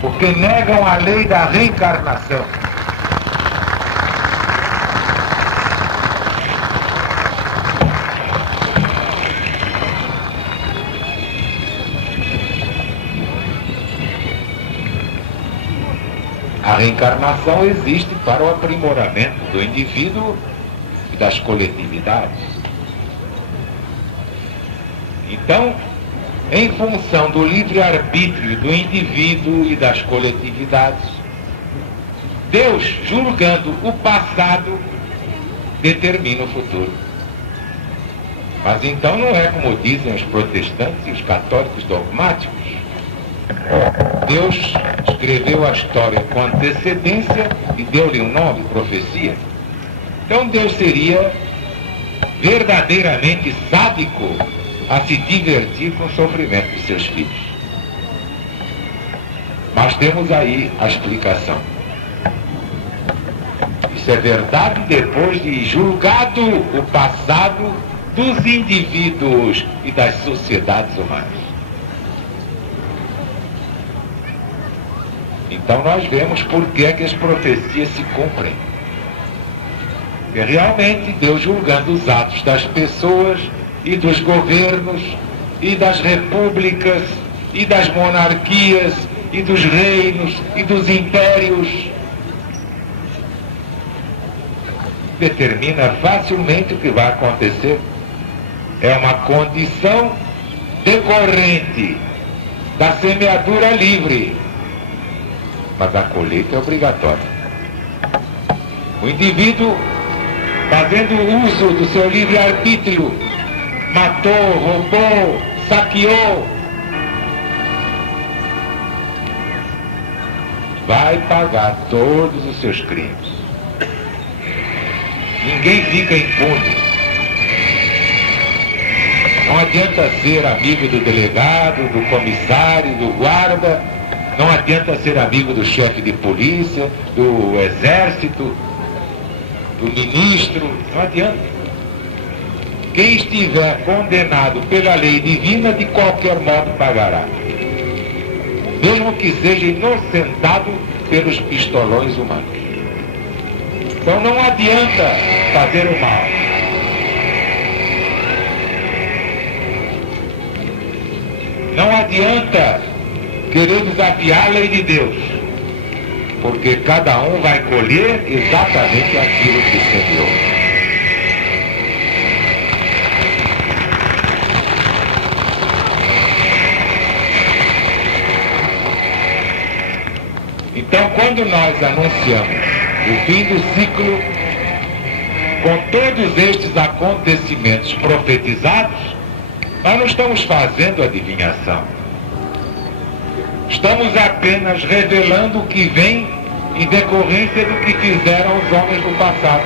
porque negam a lei da reencarnação. A reencarnação existe para o aprimoramento do indivíduo e das coletividades. Então, em função do livre-arbítrio do indivíduo e das coletividades, Deus, julgando o passado, determina o futuro. Mas então não é como dizem os protestantes e os católicos dogmáticos. Deus escreveu a história com antecedência e deu-lhe um nome, profecia. Então Deus seria verdadeiramente sádico a se divertir com o sofrimento de seus filhos. Mas temos aí a explicação. Isso é verdade depois de julgado o passado dos indivíduos e das sociedades humanas. Então nós vemos por que é que as profecias se cumprem. Porque realmente Deus, julgando os atos das pessoas e dos governos e das repúblicas e das monarquias e dos reinos e dos impérios, determina facilmente o que vai acontecer. É uma condição decorrente da semeadura livre, mas a colheita é obrigatória. O indivíduo, fazendo uso do seu livre-arbítrio, matou, roubou, saqueou, vai pagar todos os seus crimes. Ninguém fica impune. Não adianta ser amigo do delegado, do comissário, do guarda, não adianta ser amigo do chefe de polícia, do exército, do ministro, não adianta. Quem estiver condenado pela lei divina, de qualquer modo pagará. Mesmo que seja inocentado pelos pistolões humanos. Então não adianta fazer o mal. Não adianta querer desafiar a lei de Deus, porque cada um vai colher exatamente aquilo que semeou. Então, quando nós anunciamos o fim do ciclo, com todos estes acontecimentos profetizados, nós não estamos fazendo adivinhação. Estamos apenas revelando o que vem em decorrência do que fizeram os homens do passado.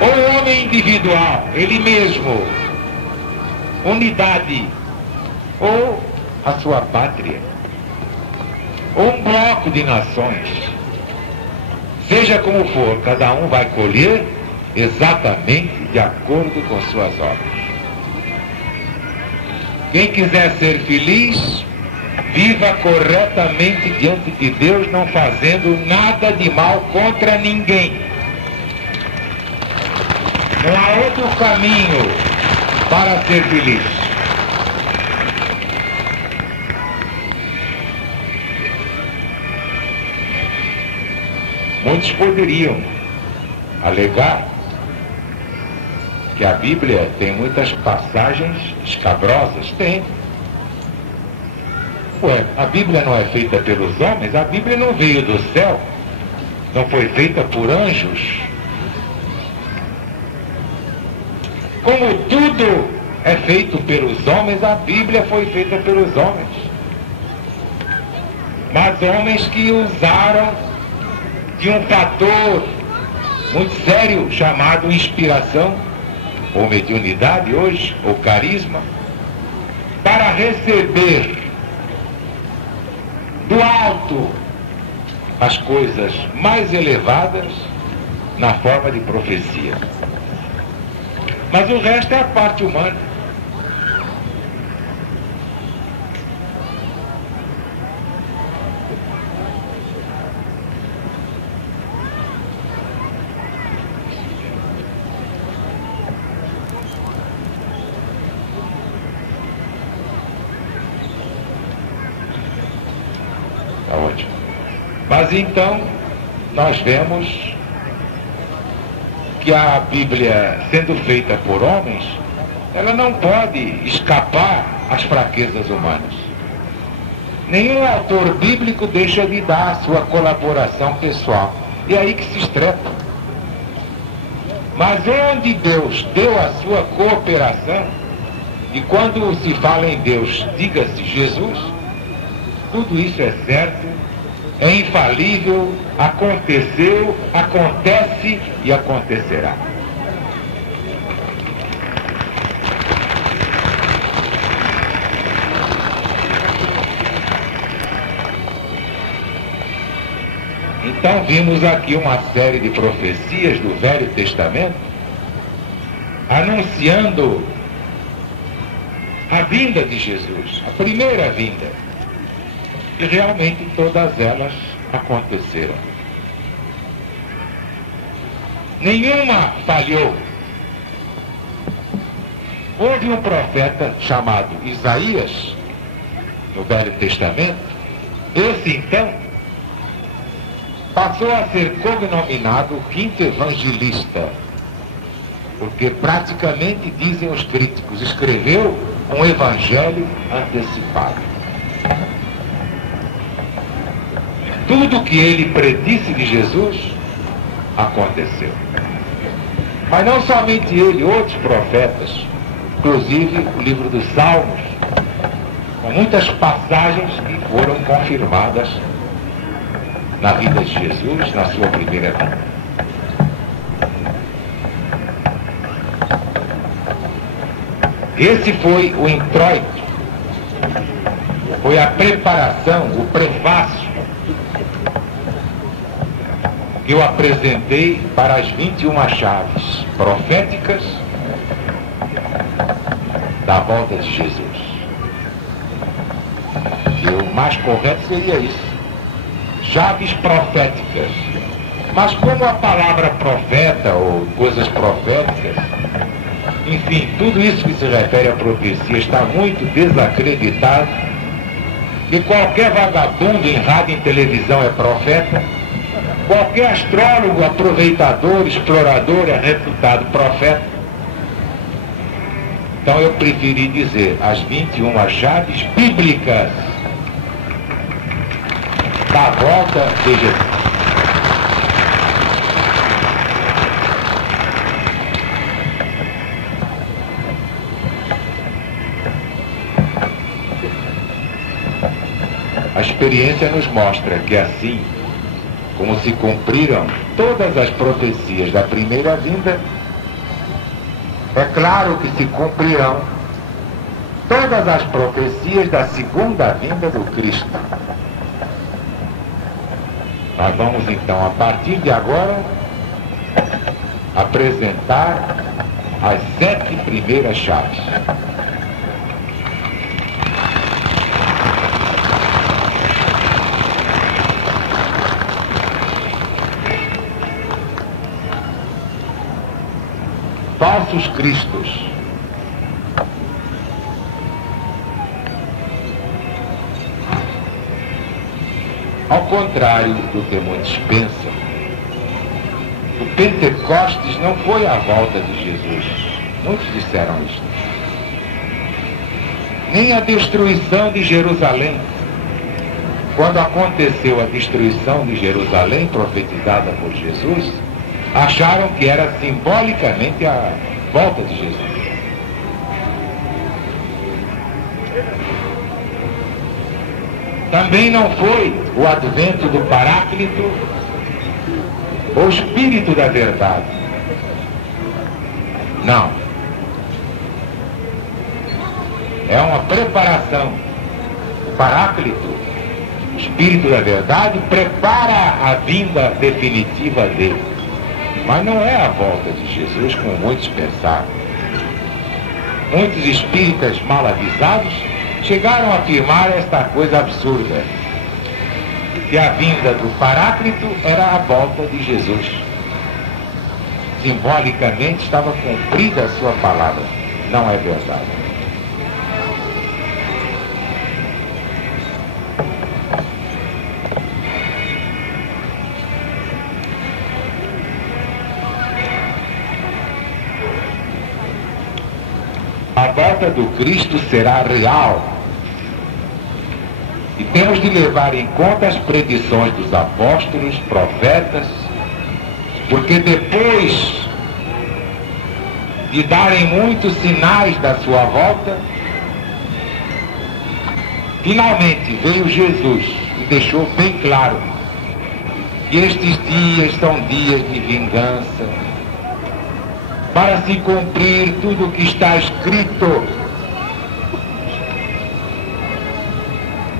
Ou o homem individual, ele mesmo, unidade, ou a sua pátria, ou um bloco de nações. Seja como for, cada um vai colher exatamente de acordo com suas obras. Quem quiser ser feliz, viva corretamente diante de Deus, não fazendo nada de mal contra ninguém. Não há outro caminho para ser feliz. Muitos poderiam alegar que a Bíblia tem muitas passagens escabrosas. Tem. Ué, a Bíblia não é feita pelos homens? A Bíblia não veio do céu? Não foi feita por anjos? Como tudo é feito pelos homens, a Bíblia foi feita pelos homens. Mas homens que usaram de um fator muito sério chamado inspiração, ou mediunidade hoje, ou carisma, para receber do alto as coisas mais elevadas na forma de profecia. Mas o resto é a parte humana. Mas então, nós vemos que a Bíblia, sendo feita por homens, ela não pode escapar às fraquezas humanas. Nenhum autor bíblico deixa de dar a sua colaboração pessoal. E é aí que se estrepa. Mas onde Deus deu a sua cooperação, e quando se fala em Deus, diga-se Jesus, tudo isso é certo, é infalível, aconteceu, acontece e acontecerá. Então vimos aqui uma série de profecias do Velho Testamento anunciando a vinda de Jesus, a primeira vinda. E realmente todas elas aconteceram. Nenhuma falhou. Houve um profeta chamado Isaías, no Velho Testamento. Esse então passou a ser cognominado o quinto evangelista, porque praticamente, dizem os críticos, escreveu um evangelho antecipado. Tudo que ele predisse de Jesus aconteceu. Mas não somente ele, outros profetas, inclusive o livro dos Salmos, com muitas passagens que foram confirmadas na vida de Jesus, na sua primeira vinda. Esse foi o introito, foi a preparação, o prefácio que eu apresentei para as 21 chaves proféticas da volta de Jesus. E o mais correto seria isso. Chaves proféticas. Mas como a palavra profeta ou coisas proféticas, enfim, tudo isso que se refere à profecia está muito desacreditado, e qualquer vagabundo em rádio e televisão é profeta, qualquer astrólogo, aproveitador, explorador é reputado profeta. Então eu preferi dizer as 21 chaves bíblicas da volta de Jesus. A experiência nos mostra que assim como se cumpriram todas as profecias da primeira vinda, é claro que se cumprirão todas as profecias da segunda vinda do Cristo. Nós vamos então, a partir de agora, apresentar as 7 primeiras chaves. Falsos cristos. Ao contrário do que muitos pensam, o Pentecostes não foi a volta de Jesus. Muitos disseram isto. Nem a destruição de Jerusalém. Quando aconteceu a destruição de Jerusalém, profetizada por Jesus, acharam que era simbolicamente a volta de Jesus. Também não foi o advento do Paráclito, o Espírito da Verdade. Não. É uma preparação. O Paráclito, o Espírito da Verdade, prepara a vinda definitiva dele. Mas não é a volta de Jesus, como muitos pensaram. Muitos espíritas mal avisados chegaram a afirmar esta coisa absurda, que a vinda do Paráclito era a volta de Jesus. Simbolicamente estava cumprida a sua palavra. Não é verdade. volta do Cristo será real. E temos de levar em conta as predições dos apóstolos, profetas, porque depois de darem muitos sinais da sua volta, finalmente veio Jesus e deixou bem claro que estes dias são dias de vingança, para se cumprir tudo o que está escrito.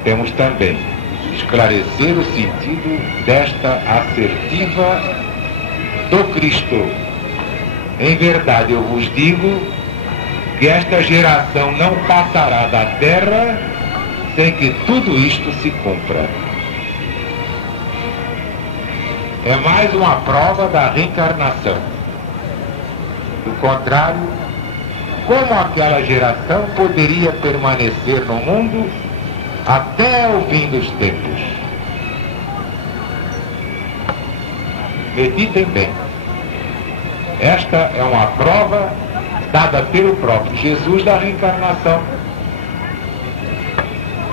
Temos também de esclarecer o sentido desta assertiva do Cristo. Em verdade eu vos digo que esta geração não passará da terra sem que tudo isto se cumpra. É mais uma prova da reencarnação. Do contrário, como aquela geração poderia permanecer no mundo até o fim dos tempos? Meditem bem. Esta é uma prova dada pelo próprio Jesus da reencarnação.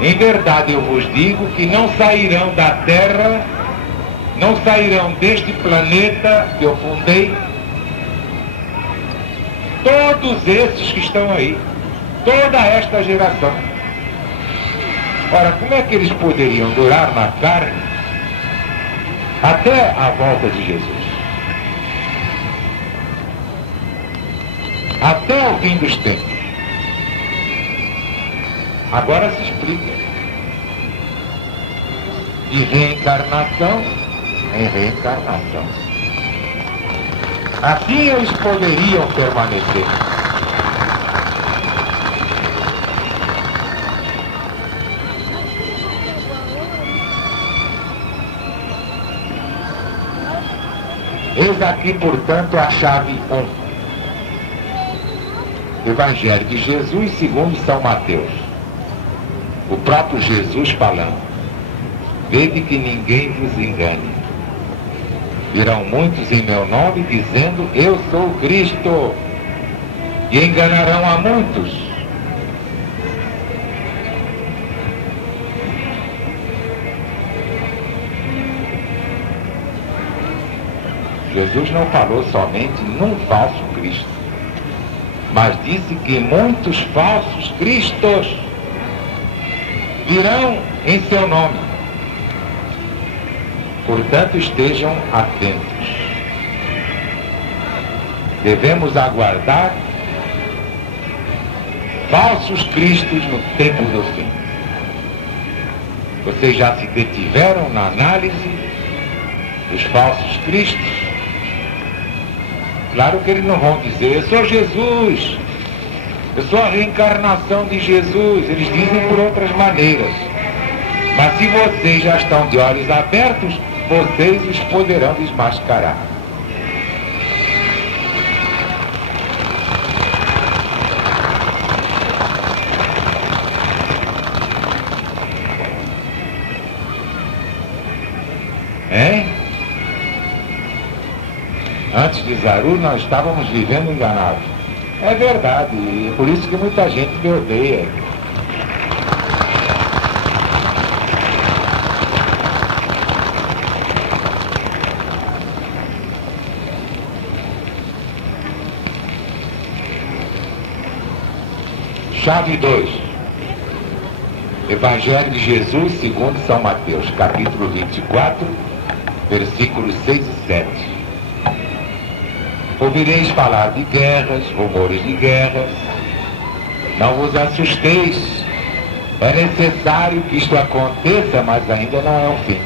Em verdade eu vos digo que não sairão da terra, não sairão deste planeta que eu fundei, todos esses que estão aí, toda esta geração. Ora, como é que eles poderiam durar na carne até a volta de Jesus? Até o fim dos tempos. Agora se explica. De reencarnação em reencarnação. Assim eles poderiam permanecer. Eis aqui, portanto, a chave 1. Evangelho de Jesus segundo São Mateus. O próprio Jesus falando: vede que ninguém vos engane. Virão muitos em meu nome dizendo eu sou o Cristo, e enganarão a muitos. Jesus não falou somente num falso Cristo, mas disse que muitos falsos cristos virão em seu nome. Portanto, estejam atentos. Devemos aguardar falsos cristos no tempo do fim. Vocês já se detiveram na análise dos falsos cristos? Claro que eles não vão dizer, eu sou Jesus, eu sou a reencarnação de Jesus. Eles dizem por outras maneiras. Mas se vocês já estão de olhos abertos, vocês os poderão desmascarar. Hein? Antes de Zaru, nós estávamos vivendo enganados. É verdade, e é por isso que muita gente me odeia. Chave 2. Evangelho de Jesus segundo São Mateus, capítulo 24, versículos 6 e 7. Ouvireis falar de guerras, rumores de guerras. Não vos assusteis. É necessário que isto aconteça, mas ainda não é o fim.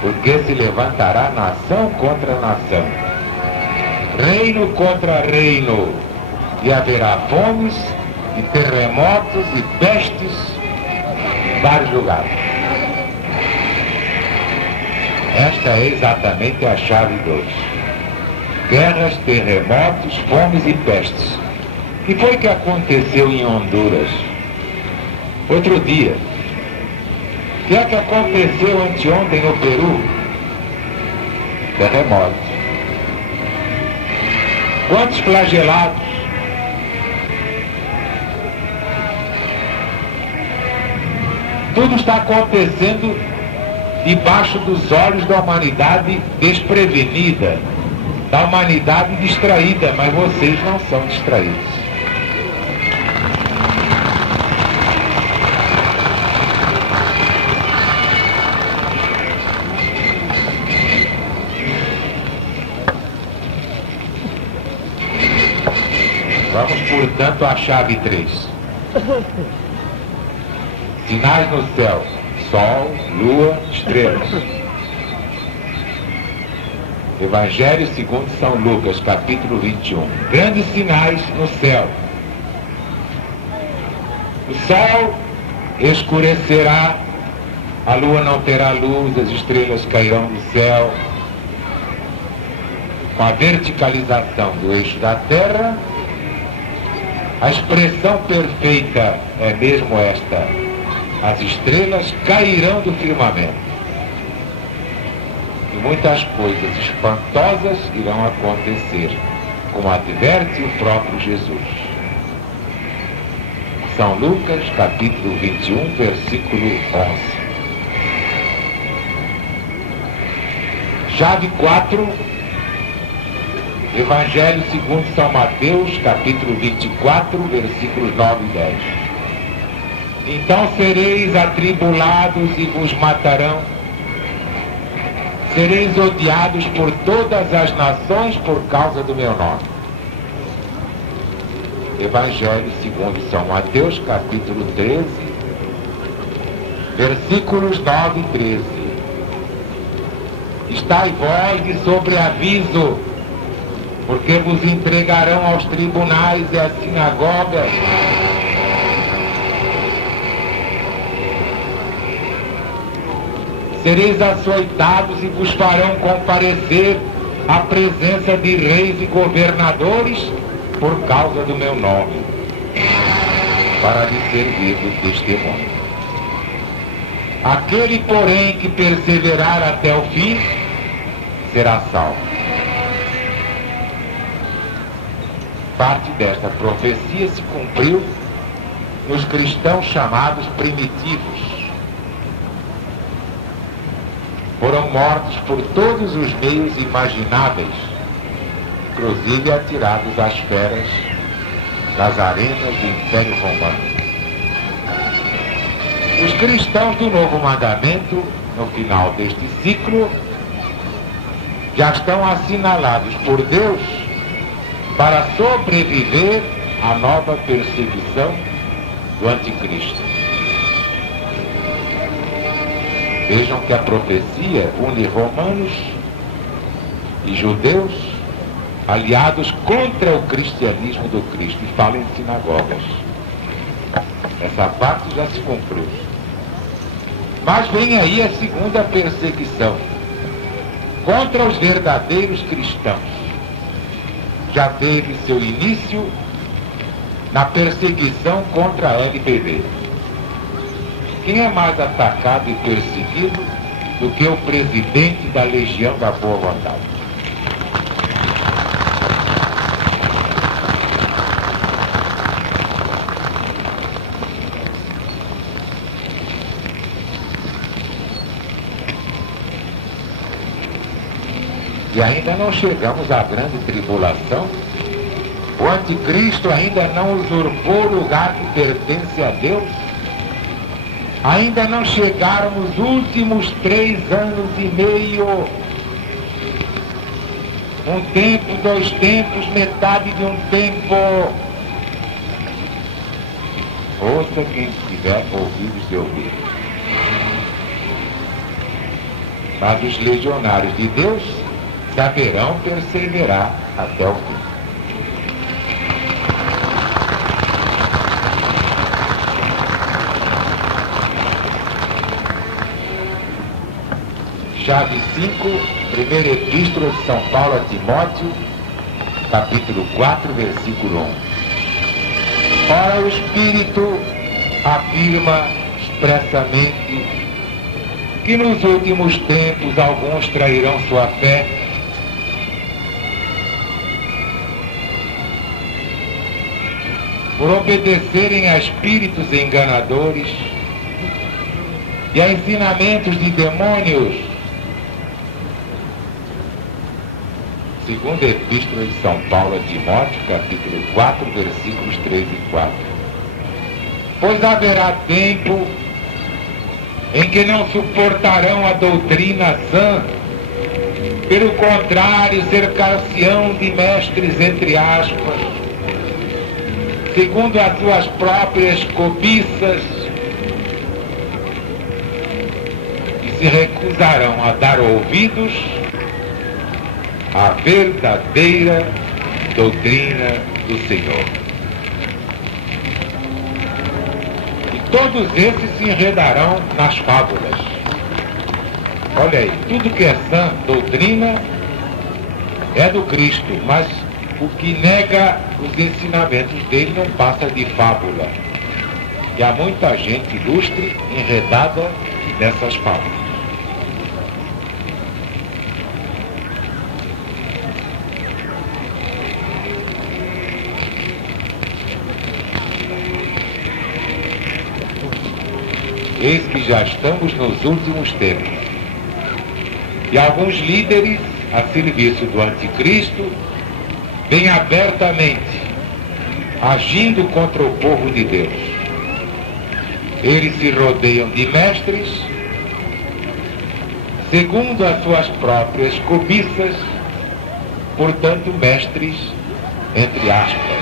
Porque se levantará nação contra nação, reino contra reino, e haverá fomes, e terremotos, e pestes em vários lugares. Esta é exatamente a chave 2. Guerras, terremotos, fomes e pestes. O que foi que aconteceu em Honduras? Outro dia. O que é que aconteceu anteontem no Peru? Terremotos. Quantos flagelados? tudo está acontecendo debaixo dos olhos da humanidade desprevenida, da humanidade distraída, mas vocês não são distraídos. Vamos, portanto, à chave 3. Sinais no céu: sol, lua, estrelas. Evangelho segundo São Lucas, capítulo 21. Grandes sinais no céu. O sol escurecerá, a lua não terá luz, as estrelas cairão do céu. Com a verticalização do eixo da Terra, a expressão perfeita é mesmo esta: as estrelas cairão do firmamento. E muitas coisas espantosas irão acontecer, como adverte o próprio Jesus. São Lucas, capítulo 21, versículo 11. Chave 4, Evangelho segundo São Mateus, capítulo 24, versículos 9 e 10. Então sereis atribulados e vos matarão. Sereis odiados por todas as nações por causa do meu nome. Evangelho segundo São Mateus, capítulo 13, versículos 9 e 13. Estai vós de sobreaviso, porque vos entregarão aos tribunais e às sinagogas. Sereis açoitados e vos farão comparecer à presença de reis e governadores por causa do meu nome, para lhe servir do testemunho. Aquele, porém, que perseverar até o fim, será salvo. Parte desta profecia se cumpriu nos cristãos chamados primitivos. Foram mortos por todos os meios imagináveis, inclusive atirados às feras nas arenas do Império Romano. Os cristãos do Novo Mandamento, no final deste ciclo, já estão assinalados por Deus para sobreviver à nova perseguição do Anticristo. Vejam que a profecia une romanos e judeus aliados contra o cristianismo do Cristo, e fala em sinagogas. Essa parte já se cumpriu. Mas vem aí a segunda perseguição contra os verdadeiros cristãos. Já teve seu início na perseguição contra a LBV. Quem é mais atacado e perseguido do que o presidente da Legião da Boa Vontade? E ainda não chegamos à grande tribulação. O anticristo ainda não usurpou o lugar que pertence a Deus. Ainda não chegaram os últimos 3 anos e meio. Um tempo, 2 tempos, metade de um tempo. Ouça quem tiver ouvidos de ouvir. Mas os legionários de Deus saberão perseverar até o fim. Chave 5, primeira epístola de São Paulo a Timóteo, capítulo 4, versículo 1. Ora, o Espírito afirma expressamente que nos últimos tempos alguns trairão sua fé, por obedecerem a espíritos enganadores, e a ensinamentos de demônios. Segunda Epístola de São Paulo a Timóteo, capítulo 4, versículos 3 e 4. Pois haverá tempo em que não suportarão a doutrina sã, pelo contrário, cercar-se-ão de mestres, entre aspas, segundo as suas próprias cobiças, e se recusarão a dar ouvidos à verdadeira doutrina do Senhor. E todos esses se enredarão nas fábulas. Olha aí, tudo que é sã doutrina é do Cristo, mas o que nega os ensinamentos dele não passa de fábula. E há muita gente ilustre enredada nessas fábulas. Eis que já estamos nos últimos tempos. E alguns líderes a serviço do anticristo vêm abertamente agindo contra o povo de Deus. Eles se rodeiam de mestres segundo as suas próprias cobiças, portanto mestres entre aspas,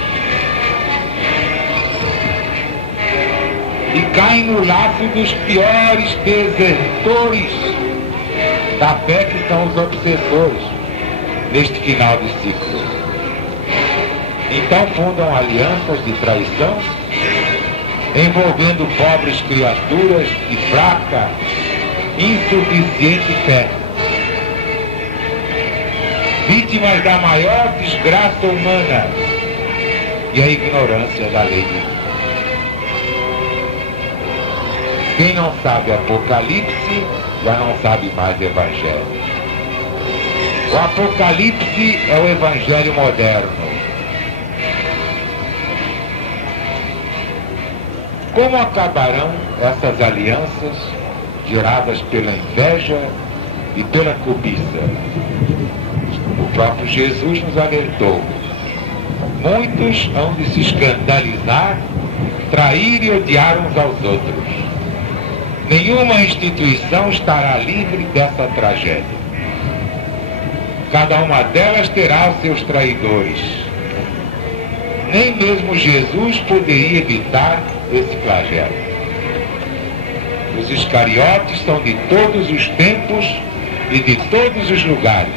e caem no laço dos piores desertores da fé, que são os obsessores neste final de ciclo. Então fundam alianças de traição, envolvendo pobres criaturas de fraca, insuficiente fé, vítimas da maior desgraça humana e a ignorância da lei de Deus. Quem não sabe Apocalipse, já não sabe mais Evangelho. O Apocalipse é o Evangelho moderno. Como acabarão essas alianças geradas pela inveja e pela cobiça? O próprio Jesus nos alertou. Muitos hão de se escandalizar, trair e odiar uns aos outros. Nenhuma instituição estará livre dessa tragédia. Cada uma delas terá os seus traidores. Nem mesmo Jesus poderia evitar esse flagelo. Os iscariotes são de todos os tempos e de todos os lugares.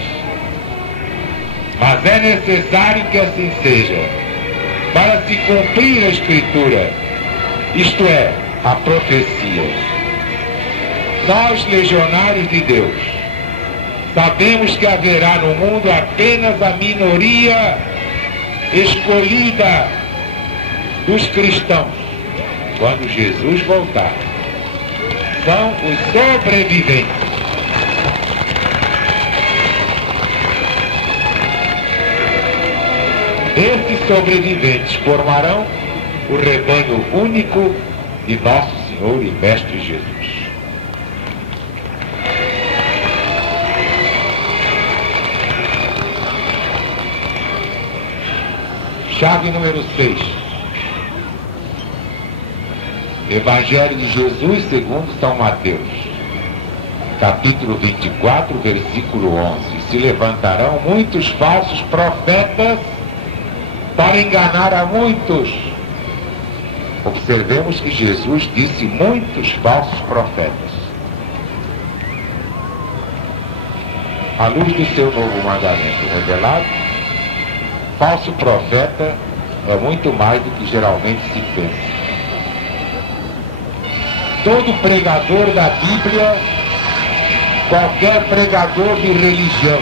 Mas é necessário que assim seja, para se cumprir a Escritura, isto é, a profecia. Nós, legionários de Deus, sabemos que haverá no mundo apenas a minoria escolhida dos cristãos quando Jesus voltar. São os sobreviventes. Esses sobreviventes formarão o rebanho único de nosso Senhor e Mestre Jesus. Chave número 6. Evangelho de Jesus segundo São Mateus, capítulo 24, versículo 11. Se levantarão muitos falsos profetas para enganar a muitos. Observemos que Jesus disse muitos falsos profetas. À luz do seu novo mandamento revelado, falso profeta é muito mais do que geralmente se pensa. Todo pregador da Bíblia, qualquer pregador de religião,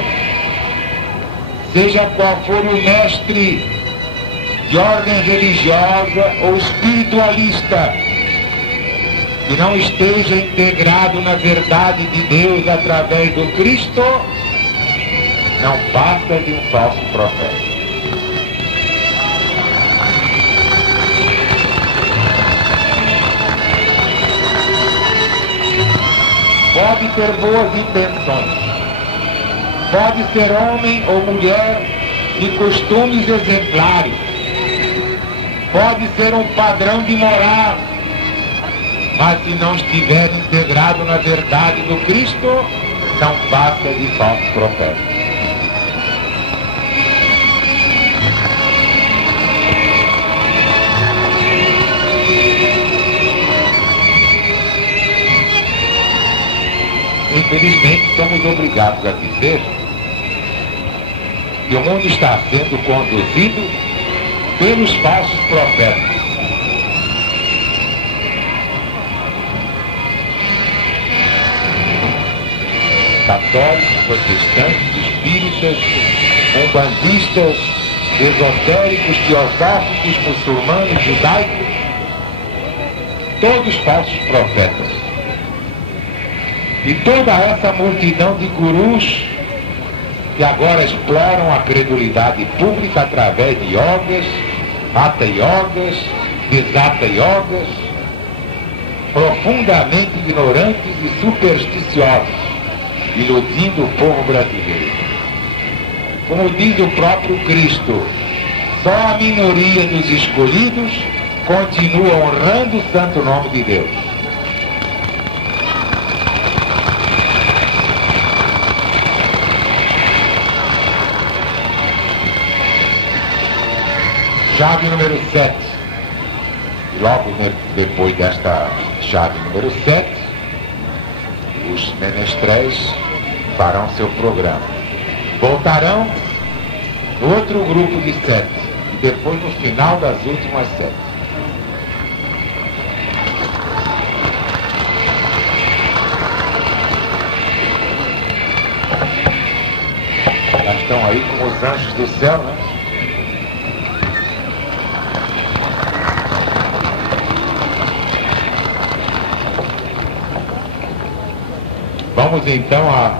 seja qual for o mestre de ordem religiosa ou espiritualista, que não esteja integrado na verdade de Deus através do Cristo, não passa de um falso profeta. pode ter boas intenções, pode ser homem ou mulher de costumes exemplares, pode ser um padrão de moral, mas se não estiver integrado na verdade do Cristo, não passa de falso profeta. Infelizmente, somos obrigados a dizer que o mundo está sendo conduzido pelos falsos profetas. Católicos, protestantes, espíritas, umbandistas, esotéricos, teosóficos, muçulmanos, judaicos, todos falsos profetas. E toda essa multidão de gurus que agora exploram a credulidade pública através de yogas, hatha yogas, desata yogas, profundamente ignorantes e supersticiosos, iludindo o povo brasileiro. Como diz o próprio Cristo, só a minoria dos escolhidos continua honrando o santo nome de Deus. Chave número 7. E logo depois desta chave número 7, os menestréis farão seu programa. Voltarão no outro grupo de 7. E depois no final das últimas 7. Já estão aí como os anjos do céu, né? Vamos então à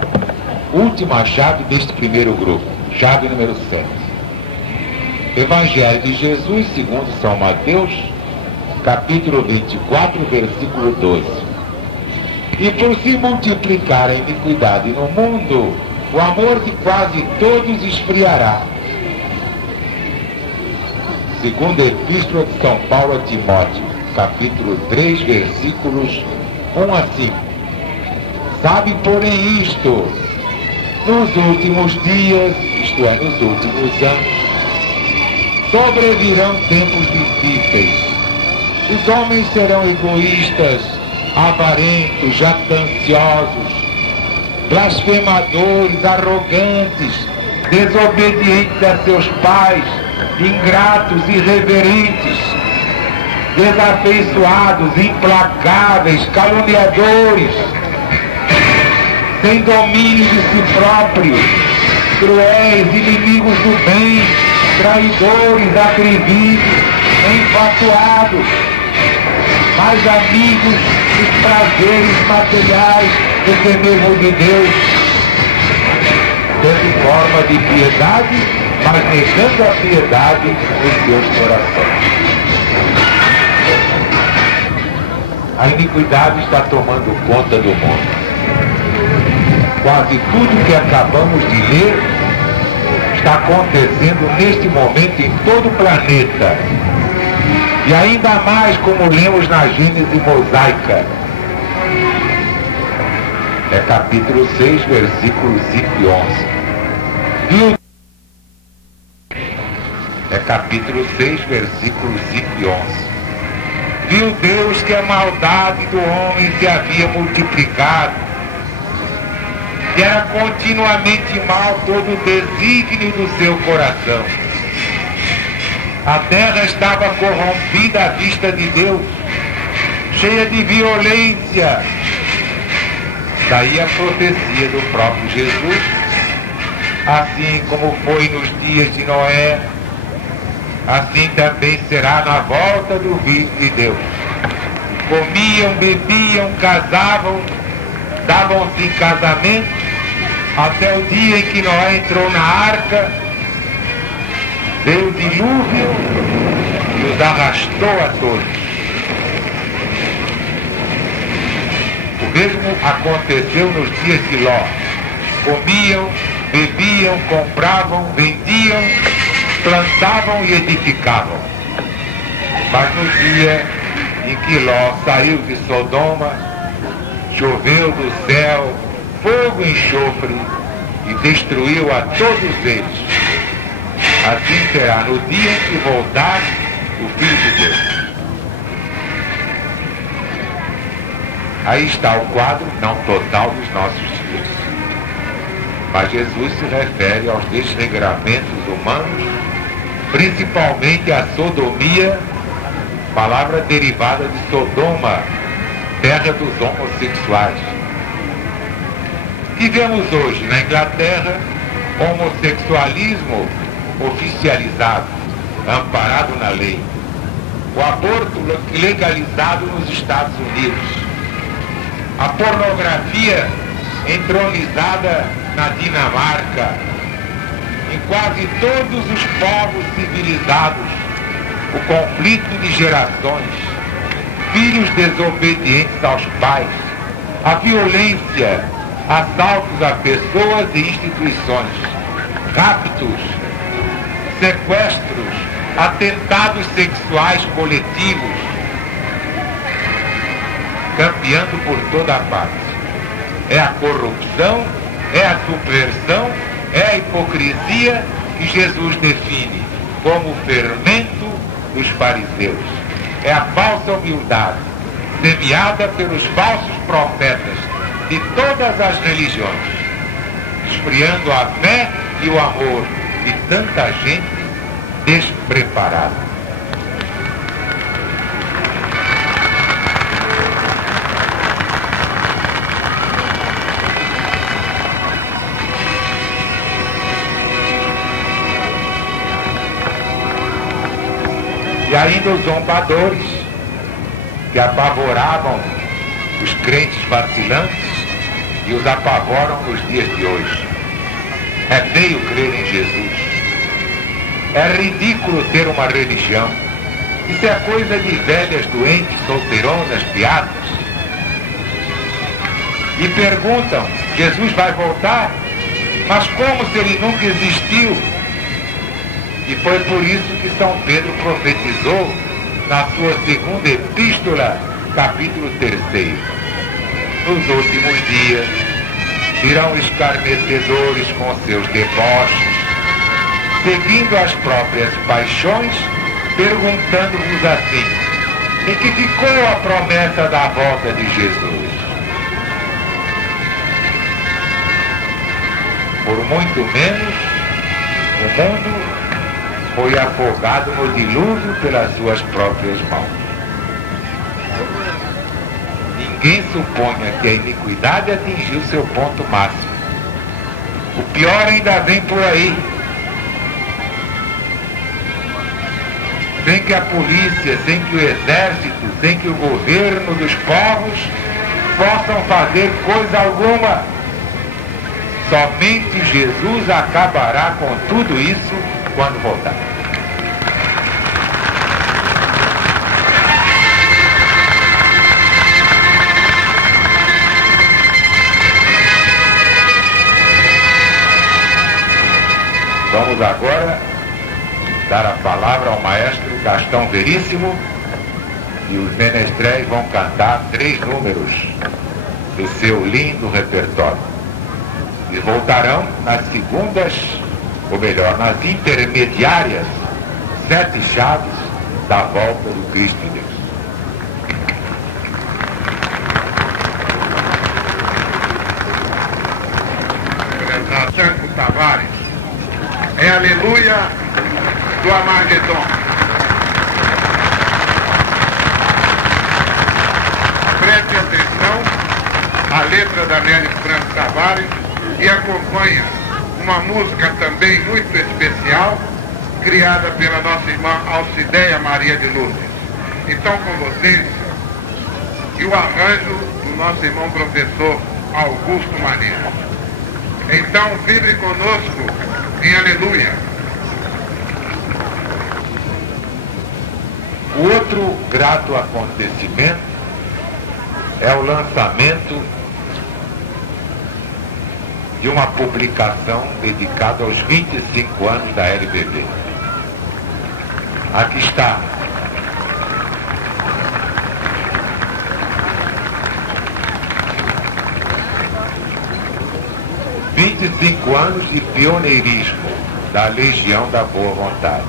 última chave deste primeiro grupo, chave número 7. Evangelho de Jesus segundo São Mateus, capítulo 24, versículo 12. E por se multiplicar a iniquidade no mundo, o amor de quase todos esfriará. Segundo a Epístola de São Paulo a Timóteo, capítulo 3, versículos 1 a 5. Sabe, porém, isto, nos últimos dias, isto é, nos últimos anos, sobrevirão tempos difíceis. Os homens serão egoístas, avarentos, jactanciosos, blasfemadores, arrogantes, desobedientes a seus pais, ingratos, irreverentes, desafeiçoados, implacáveis, caluniadores, sem domínio de si próprios, cruéis, inimigos do bem, traidores, atrevidos, enfatuados, mais amigos dos prazeres materiais do que mesmo de Deus, tendo forma de piedade, mas negando a piedade em seus corações. A iniquidade está tomando conta do mundo. Quase tudo que acabamos de ler está acontecendo neste momento em todo o planeta. E ainda mais como lemos na Gênese mosaica. É capítulo 6, versículos 5 e 11. É capítulo 6, versículos 5 e 11. Viu Deus que a maldade do homem se havia multiplicado, que era continuamente mal todo o desígnio do seu coração. A terra estava corrompida à vista de Deus, cheia de violência. Daí a profecia do próprio Jesus, assim como foi nos dias de Noé, assim também será na volta do Filho de Deus. Comiam, bebiam, casavam, davam-se em casamento, até o dia em que Noé entrou na arca, veio o dilúvio e os arrastou a todos. O mesmo aconteceu nos dias de Ló. Comiam, bebiam, compravam, vendiam, plantavam e edificavam. Mas no dia em que Ló saiu de Sodoma, choveu do céu fogo e enxofre e destruiu a todos eles. Assim será no dia em que voltar o Filho de Deus. Aí está o quadro não total dos nossos dias. Mas Jesus se refere aos desregramentos humanos, principalmente à sodomia, palavra derivada de Sodoma, terra dos homossexuais. Que vemos hoje na Inglaterra homossexualismo oficializado, amparado na lei. O aborto legalizado nos Estados Unidos. A pornografia entronizada na Dinamarca. Em quase todos os povos civilizados, o conflito de gerações, filhos desobedientes aos pais, a violência, assaltos a pessoas e instituições, raptos, sequestros, atentados sexuais coletivos, campeando por toda a parte. É a corrupção, é a subversão, é a hipocrisia que Jesus define como o fermento dos fariseus. É a falsa humildade, semeada pelos falsos profetas de todas as religiões, esfriando a fé e o amor de tanta gente despreparada. E ainda os zombadores, que apavoravam os crentes vacilantes e os apavoram nos dias de hoje. É feio crer em Jesus. É ridículo ter uma religião. Isso é coisa de velhas doentes, solteironas, beatas. E perguntam, Jesus vai voltar? Mas como se ele nunca existiu? E foi por isso que São Pedro profetizou na sua segunda epístola, capítulo 3. Nos últimos dias virão escarnecedores com seus deboches, seguindo as próprias paixões, perguntando-vos assim: em que ficou a promessa da volta de Jesus? Por muito menos, o mundo foi afogado no dilúvio pelas suas próprias mãos. Ninguém suponha que a iniquidade atingiu seu ponto máximo. O pior ainda vem por aí. Sem que a polícia, sem que o exército, sem que o governo dos povos possam fazer coisa alguma. Somente Jesus acabará com tudo isso quando voltar. Vamos agora dar a palavra ao maestro Gastão Veríssimo e os menestréis vão cantar 3 números do seu lindo repertório. E voltarão nas segundas, ou melhor, nas intermediárias 7 chaves da volta do Cristo de Deus. Santo Tavares, é Aleluia do Amargedon. Preste atenção à letra da Nelly Franco Tavares e acompanha uma música também muito especial, criada pela nossa irmã Alcideia Maria de Lourdes. Então, com vocês, e o arranjo do nosso irmão professor Augusto Maneiro. Então, vibre conosco em Aleluia. O outro grato acontecimento é o lançamento de uma publicação dedicada aos 25 anos da LBV. Aqui está. "25 anos de pioneirismo da Legião da Boa Vontade.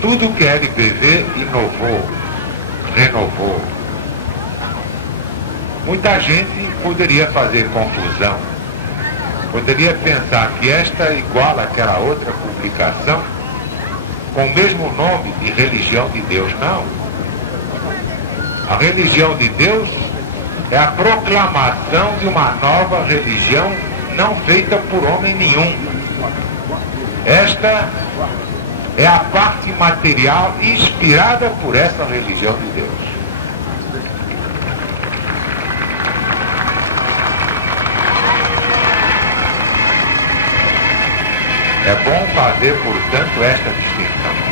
Tudo que a LBV inovou, renovou." Muita gente poderia fazer confusão, poderia pensar que esta é igual àquela outra publicação, com o mesmo nome de Religião de Deus. Não. A Religião de Deus é a proclamação de uma nova religião não feita por homem nenhum. Esta é a parte material inspirada por essa religião de Deus. É bom fazer, portanto, esta distinção.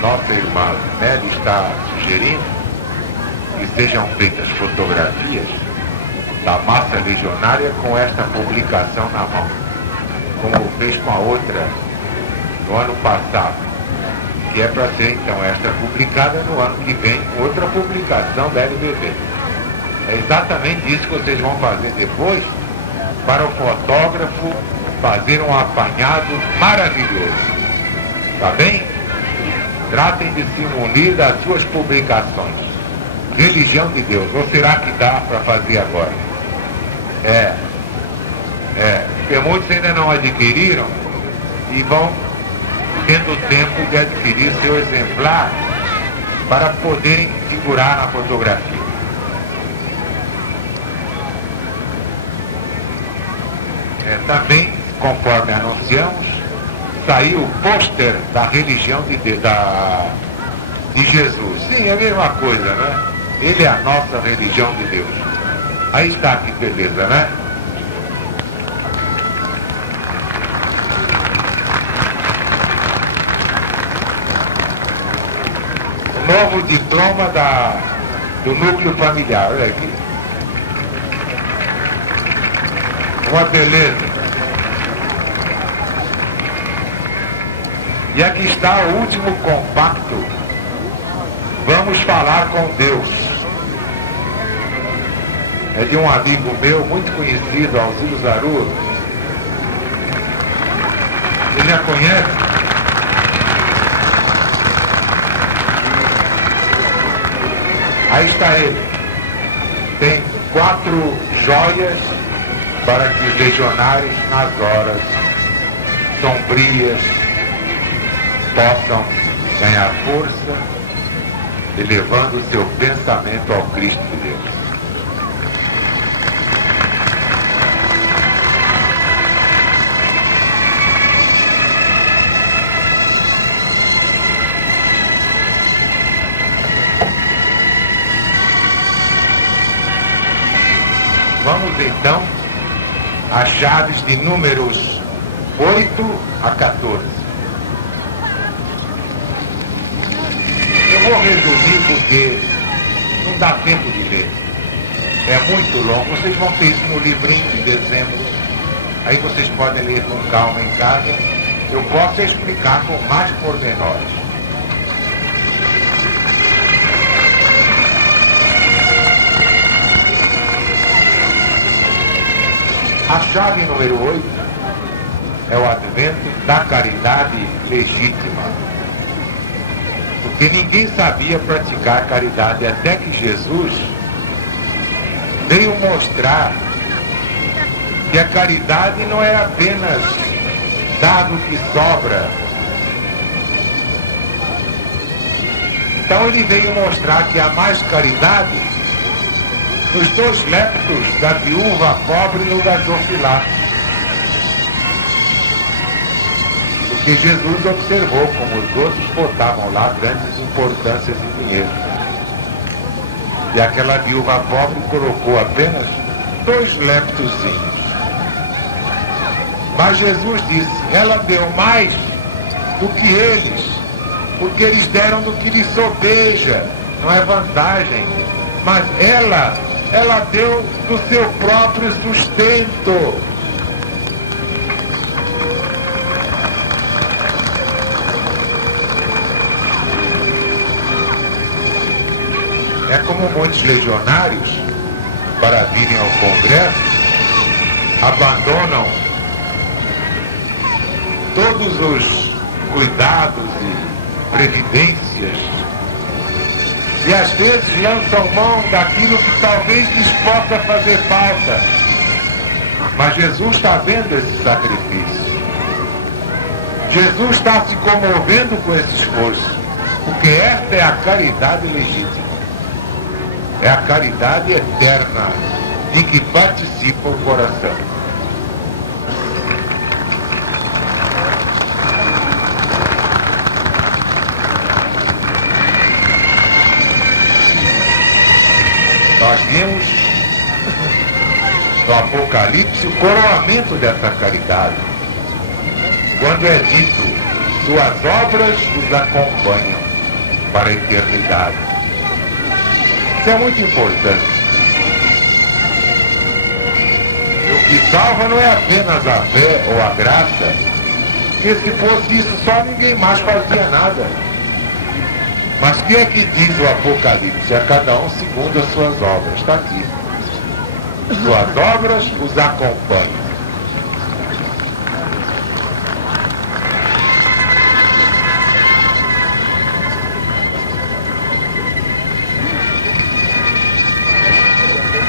Nossa irmã Nelly está sugerindo que sejam feitas fotografias da massa legionária com esta publicação na mão, como fez com a outra no ano passado, que é para ser então esta publicada no ano que vem, outra publicação da LBV. É exatamente isso que vocês vão fazer depois, para o fotógrafo fazer um apanhado maravilhoso. Tá bem? Tratem de se munir das suas publicações. Religião de Deus. Ou será que dá para fazer agora? Porque muitos ainda não adquiriram e vão tendo tempo de adquirir seu exemplar para poderem figurar na fotografia. Também, conforme anunciamos, saiu o pôster da religião de Jesus. Sim, é a mesma coisa, né? Ele é a nossa religião de Deus. Aí está, que beleza, né? O novo diploma do núcleo familiar, olha aqui. Uma beleza. E aqui está o último compacto. Vamos falar com Deus. É de um amigo meu, muito conhecido, Alcílio Zaru. Você já conhece? Aí está ele. Tem 4 joias para que os legionários, nas horas sombrias, possam ganhar força, elevando o seu pensamento ao Cristo de Deus. Vamos então às chaves de números 8 a 14. Eu vou resumir porque não dá tempo de ler. É muito longo. Vocês vão ter isso no livrinho de dezembro. Aí vocês podem ler com calma em casa. Eu posso explicar com mais pormenores. A chave número 8 é o advento da caridade legítima. Porque ninguém sabia praticar caridade até que Jesus veio mostrar que a caridade não é apenas dado que sobra. Então ele veio mostrar que há mais caridade nos 2 leptos da viúva pobre no gasofilato. Porque Jesus observou como os outros botavam lá grandes importâncias em dinheiro. E aquela viúva pobre colocou apenas 2 leptozinhos. Mas Jesus disse, ela deu mais do que eles, porque eles deram do que lhes sobeja, não é vantagem, mas ela deu do seu próprio sustento. É como muitos legionários, para virem ao Congresso, abandonam todos os cuidados e previdências e às vezes lançam mão daquilo que talvez lhes possa fazer falta. Mas Jesus está vendo esse sacrifício. Jesus está se comovendo com esse esforço, porque esta é a caridade legítima. É a caridade eterna de que participa o coração. Nós vimos no Apocalipse o coroamento dessa caridade, quando é dito, suas obras os acompanham para a eternidade. Isso é muito importante. O que salva não é apenas a fé ou a graça, porque se fosse isso só ninguém mais fazia nada. Mas o que é que diz o Apocalipse? A cada um segundo as suas obras. Está aqui. Suas obras os acompanham.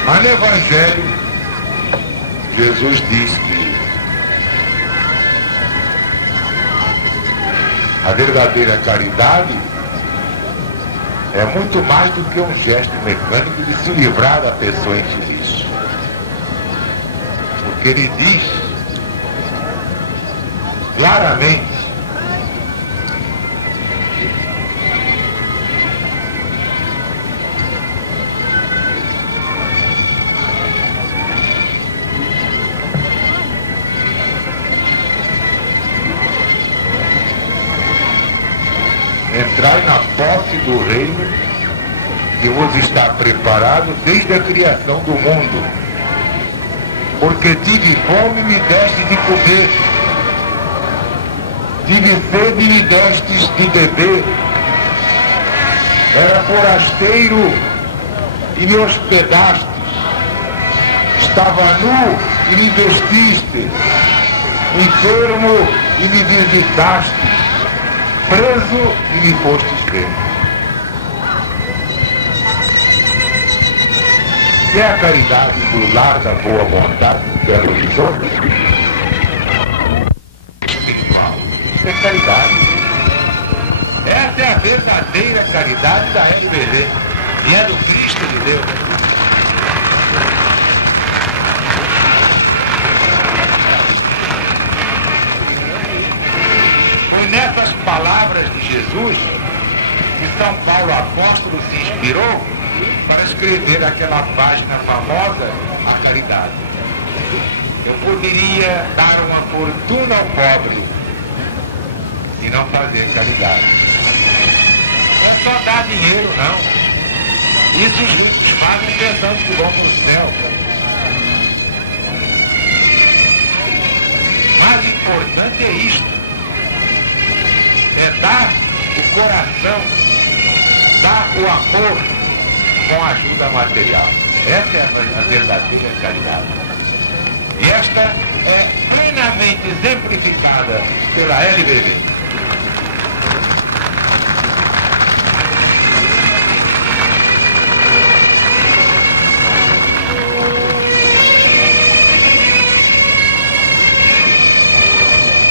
Mas no Evangelho, Jesus diz que a verdadeira caridade é muito mais do que um gesto mecânico de se livrar da pessoa infeliz. Porque ele diz claramente entrai na posse do reino que vos está preparado desde a criação do mundo. Porque tive fome e me deste de comer, tive sede e me destes de beber, era forasteiro e me hospedastes, estava nu e me vestiste, enfermo e me visitaste, preso e me fostes ver. Que é a caridade do lar da boa vontade do Belo Horizonte? Espiritual. Isso é caridade. Essa é a verdadeira caridade da LBV. E é do Cristo de Deus. Foi nessas palavras de Jesus que São Paulo apóstolo se inspirou para escrever aquela página famosa, A Caridade. Eu poderia dar uma fortuna ao pobre e não fazer caridade. Não é só dar dinheiro, não. Isso os ricos fazem pensando que vão para o céu. Mais importante é isto. É dar o coração, dar o amor com ajuda material. Essa é a verdadeira caridade. E esta é plenamente exemplificada pela LBV.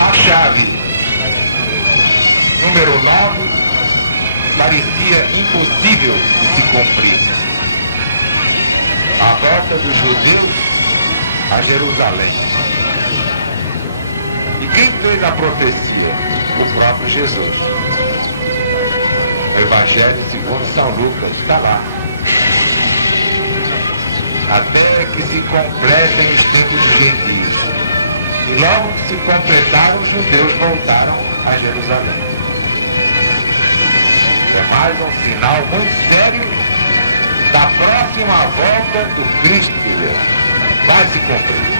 A chave número 9 parecia impossível de se cumprir. A volta dos judeus a Jerusalém. E quem fez a profecia? O próprio Jesus. O Evangelho segundo São Lucas está lá. Até que se completem os tempos gentios. E logo que se completaram, os judeus voltaram a Jerusalém. É mais um sinal muito sério da próxima volta do Cristo de Deus. Vai se cumprir.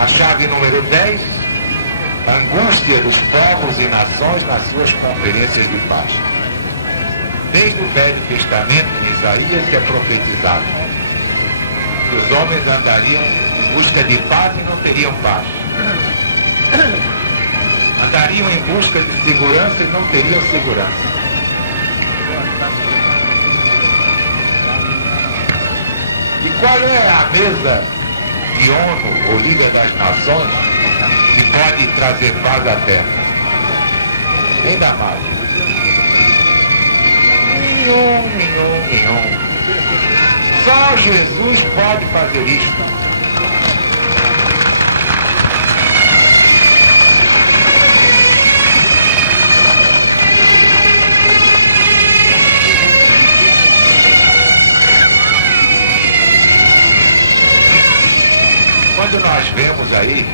A chave número 10, angústia dos povos e nações nas suas conferências de paz. Desde o Velho Testamento, em Isaías, que é profetizado que os homens andariam em busca de paz e não teriam paz. Andariam em busca de segurança e não teriam segurança. E qual é a mesa de ONU, ou Liga das Nações, que pode trazer paz à Terra? Ainda mais. Nenhum. Só Jesus pode fazer isto. Quando nós vemos aí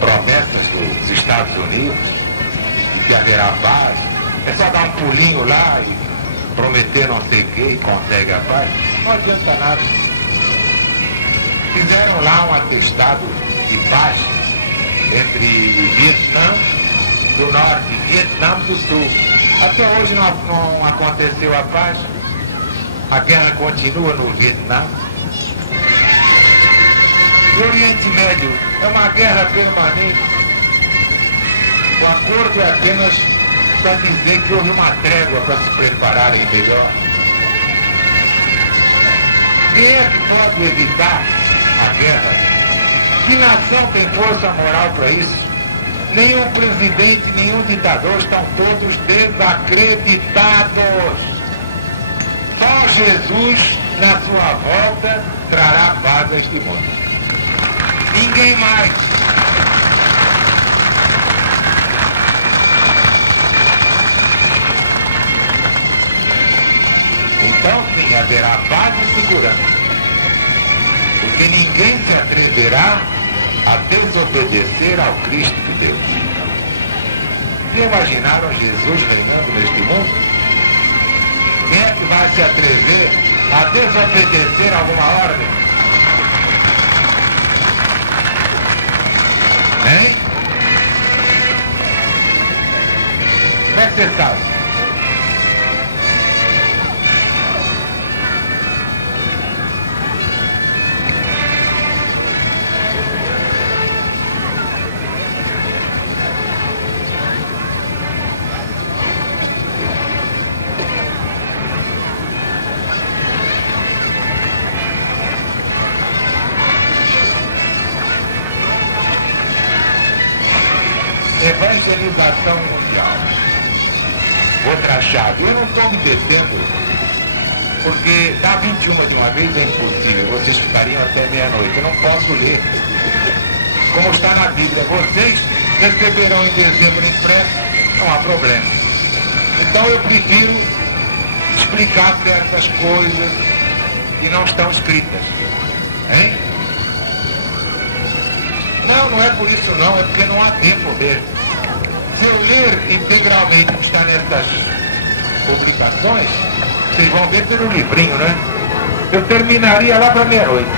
promessas dos Estados Unidos de que haverá paz, é só dar um pulinho lá e prometer não sei o que e consegue a paz, não adianta nada. Fizeram lá um atestado de paz entre Vietnã do Norte e Vietnã do Sul. Até hoje não aconteceu a paz. A guerra continua no Vietnã. O Oriente Médio é uma guerra permanente. O acordo é apenas para dizer que houve uma trégua para se prepararem melhor. Quem é que pode evitar a guerra? Que nação tem força moral para isso? Nenhum presidente, nenhum ditador, estão todos desacreditados. Só Jesus, na sua volta, trará paz a este mundo. Ninguém mais. Então sim, haverá paz e segurança. Porque ninguém se atreverá a desobedecer ao Cristo de Deus. Vocês imaginaram Jesus reinando neste mundo? Quem é que vai se atrever a desobedecer a alguma ordem? Hein? Como é que você sabe? Evangelização mundial. Outra chave. Eu não estou me detendo, porque dar 21 de uma vez é impossível. Vocês ficariam até meia-noite. Eu não posso ler. Como está na Bíblia. Vocês receberão em dezembro impresso, não há problema. Então eu prefiro explicar certas coisas que não estão escritas. Hein? Não é por isso não, é porque não há tempo mesmo. Se eu ler integralmente o que está nessas publicações, vocês vão ver pelo livrinho, né? Eu terminaria lá para meia-noite.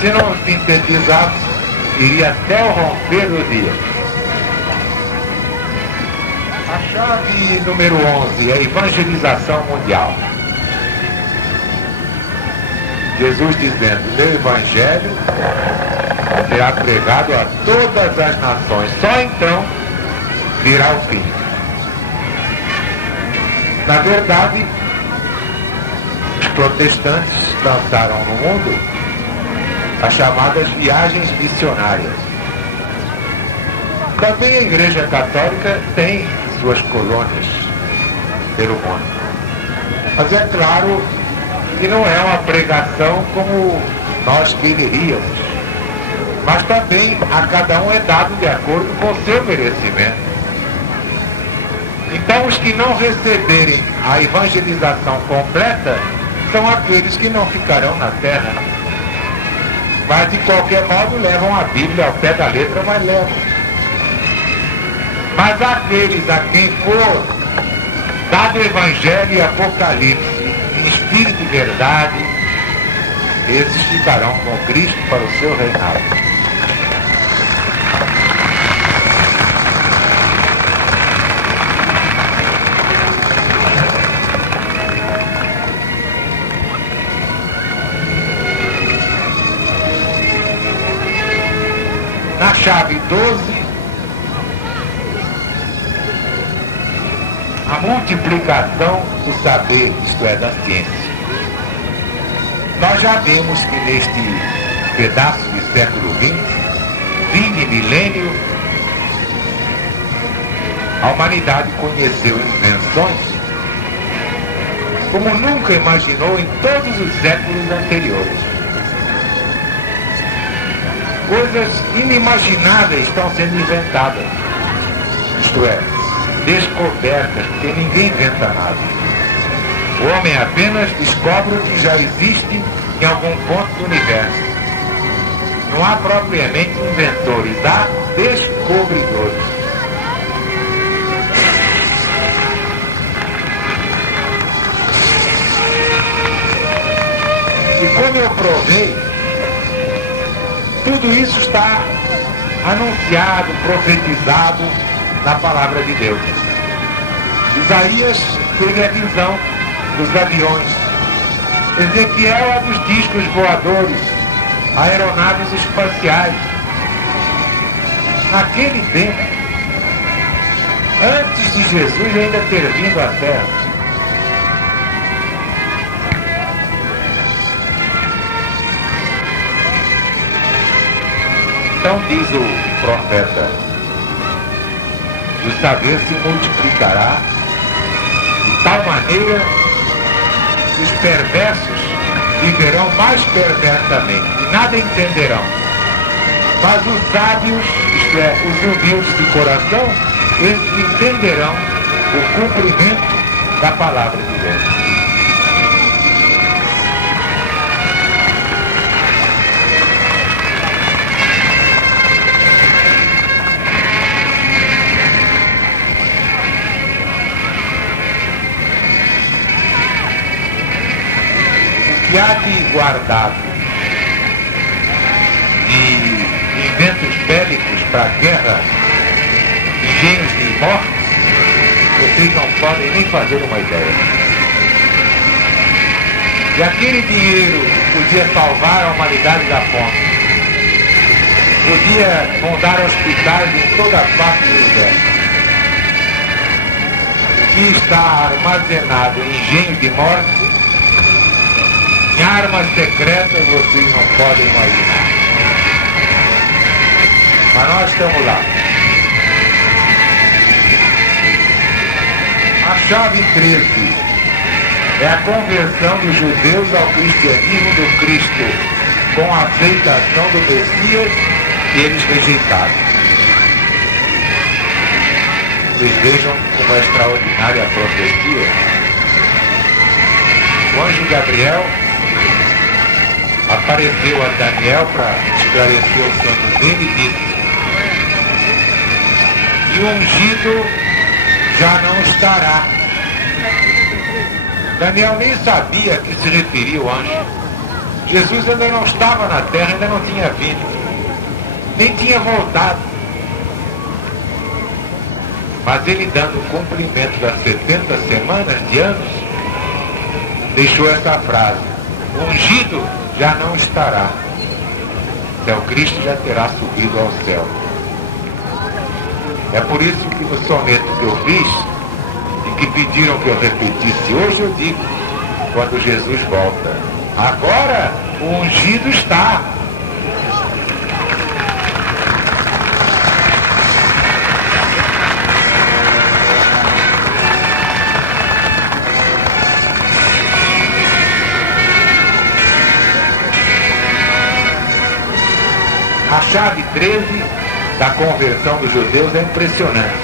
Se não sintetizasse, iria até o romper do dia. A chave número 11 é a evangelização mundial. Jesus dizendo, meu evangelho será pregado a todas as nações. Só então virá o fim. Na verdade, os protestantes lançaram no mundo as chamadas viagens missionárias. Também a Igreja Católica tem suas colônias pelo mundo. Mas é claro que não é uma pregação como nós quereríamos. Mas também a cada um é dado de acordo com o seu merecimento. Então os que não receberem a evangelização completa são aqueles que não ficarão na terra. Mas de qualquer modo levam a Bíblia ao pé da letra, mas levam. Mas aqueles a quem for dado o Evangelho e Apocalipse em espírito e verdade, esses ficarão com Cristo para o seu reinado. Na chave 12, a multiplicação do saber, isto é, da ciência. Nós já vimos que neste pedaço de século XX, fim de milênio, a humanidade conheceu invenções como nunca imaginou em todos os séculos anteriores. Coisas inimagináveis estão sendo inventadas, isto é, descobertas, porque ninguém inventa nada. O homem apenas descobre o que já existe em algum ponto do universo. Não há propriamente inventores, há descobridores. E como eu provei, tudo isso está anunciado, profetizado na palavra de Deus. Isaías teve a visão dos aviões. Ezequiel a dos discos voadores, aeronaves espaciais. Naquele tempo, antes de Jesus ainda ter vindo à Terra, então diz o profeta, o saber se multiplicará de tal maneira que os perversos viverão mais perversamente e nada entenderão. Mas os sábios, isto é, os humildes de coração, eles entenderão o cumprimento da palavra de Deus. Que há de guardado de inventos bélicos para guerra, engenhos de morte, vocês não podem nem fazer uma ideia. E aquele dinheiro podia salvar a humanidade da fome, podia fundar hospitais em toda a parte do universo. O que está armazenado em engenhos de morte, em armas secretas, vocês não podem imaginar. Mas nós estamos lá. A chave 13 é a conversão dos judeus ao cristianismo do Cristo, com a aceitação do Messias que eles rejeitaram. Vocês vejam como é extraordinária a profecia. O anjo Gabriel apareceu a Daniel para esclarecer o sonho dele e disse: e o ungido já não estará. Daniel nem sabia a que se referia o anjo. Jesus ainda não estava na terra, ainda não tinha vindo, nem tinha voltado. Mas ele, dando o cumprimento das 70 semanas de anos, deixou essa frase: o ungido já não estará. Então Cristo já terá subido ao céu. É por isso que no soneto que eu fiz, e que pediram que eu repetisse hoje, eu digo, quando Jesus volta: agora o ungido está. A chave 13 da conversão dos judeus é impressionante.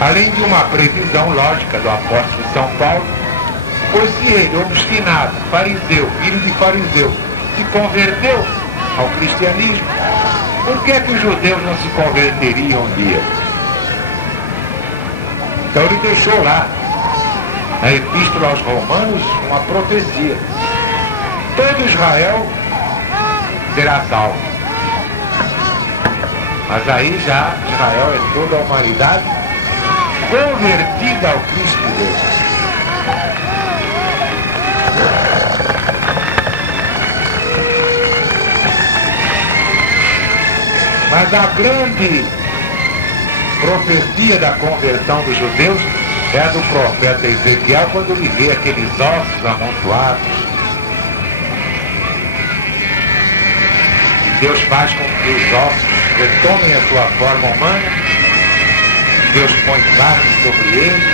além de uma previsão lógica do apóstolo de São Paulo, pois se ele, obstinado, fariseu, filho de fariseu, se converteu ao cristianismo, por que é que os judeus não se converteriam um dia? Então ele deixou lá, na Epístola aos Romanos, uma profecia. Todo Israel será salvo. Mas aí já Israel é toda a humanidade convertida ao Cristo de Deus. Mas a grande profecia da conversão dos judeus é a do profeta Ezequiel, quando ele vê aqueles ossos amontoados. E Deus faz com que os ossos retomem a sua forma humana. Deus põe carne sobre eles,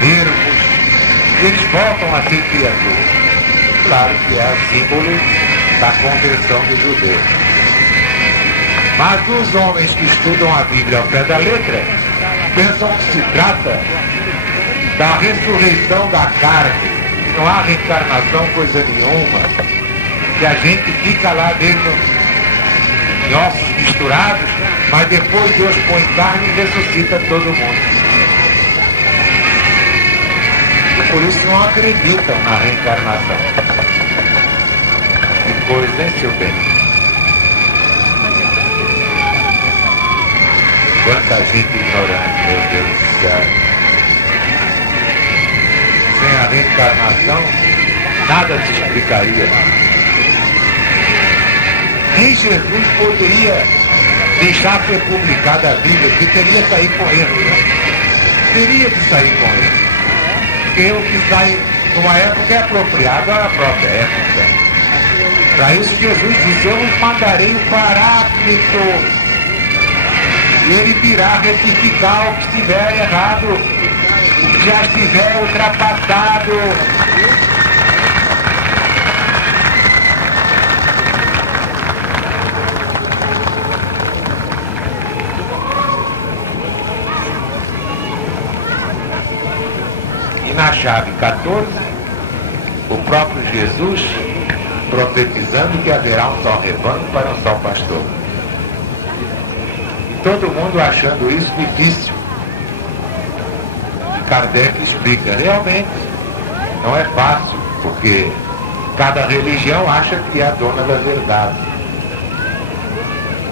nervos, e eles voltam a ser criaturas. Claro que é o símbolo da conversão dos judeus. Mas os homens que estudam a Bíblia ao pé da letra pensam que se trata da ressurreição da carne. Não há reencarnação, coisa nenhuma. Que a gente fica lá dentro em ossos misturados, mas depois Deus põe carne e ressuscita todo mundo. E por isso não acreditam na reencarnação. Que coisa, hein, seu bem? Quanta gente ignorante, meu Deus do céu. Sem a reencarnação, nada se explicaria. Nem Jesus poderia deixar ser publicada a Bíblia, que teria que sair correndo. Né? Teria que sair correndo. Porque o que sai numa época é apropriado à própria época. Para isso Jesus disse, eu vos mandarei o Paráclito. E ele virá retificar o que estiver errado, o que já estiver ultrapassado. E na chave 14, o próprio Jesus profetizando que haverá um só rebanho para um só pastor. Todo mundo achando isso difícil. E Kardec explica, realmente não é fácil, porque cada religião acha que é a dona da verdade.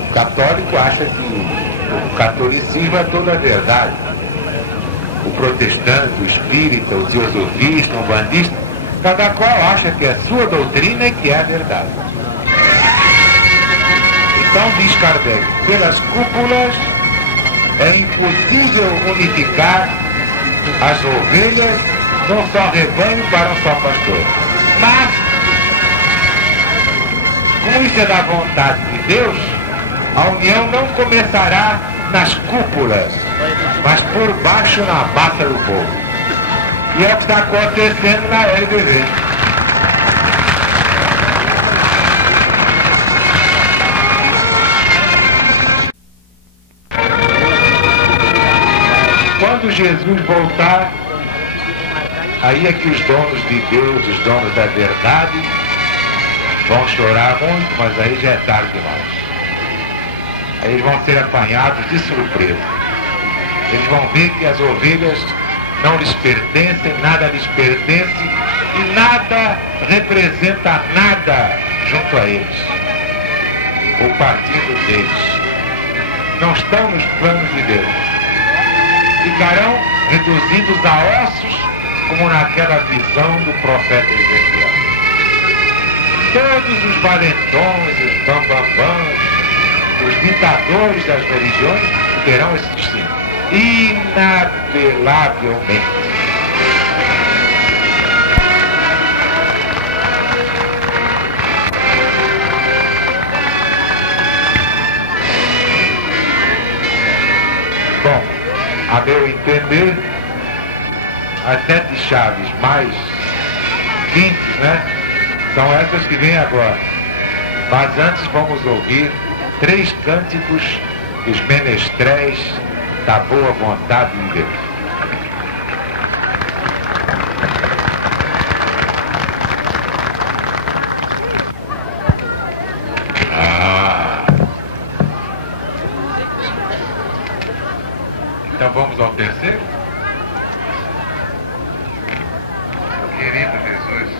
O católico acha que o catolicismo é toda a verdade. O protestante, o espírita, o teosofista, o umbandista, cada qual acha que a sua doutrina é que é a verdade. Então, diz Kardec, pelas cúpulas é impossível unificar as ovelhas num só rebanho para um só pastor. Mas, como isso é da vontade de Deus, a união não começará nas cúpulas, mas por baixo na massa do povo. E é o que está acontecendo na LBV. Quando Jesus voltar, aí é que os donos de Deus, os donos da verdade, vão chorar muito, mas aí já é tarde demais. Aí eles vão ser apanhados de surpresa. Eles vão ver que as ovelhas não lhes pertencem, nada lhes pertence e nada representa nada junto a eles. O partido deles. Não estão nos planos de Deus. Ficarão reduzidos a ossos, como naquela visão do profeta Ezequiel. Todos os valentões, os bambambãs, os ditadores das religiões terão esse destino, inapelavelmente. Bom, a meu entender, as 7 chaves mais quentes, né, são essas que vêm agora. Mas antes vamos ouvir 3 cânticos dos menestréis da boa vontade de Deus. Então vamos ao terceiro? Querido Jesus,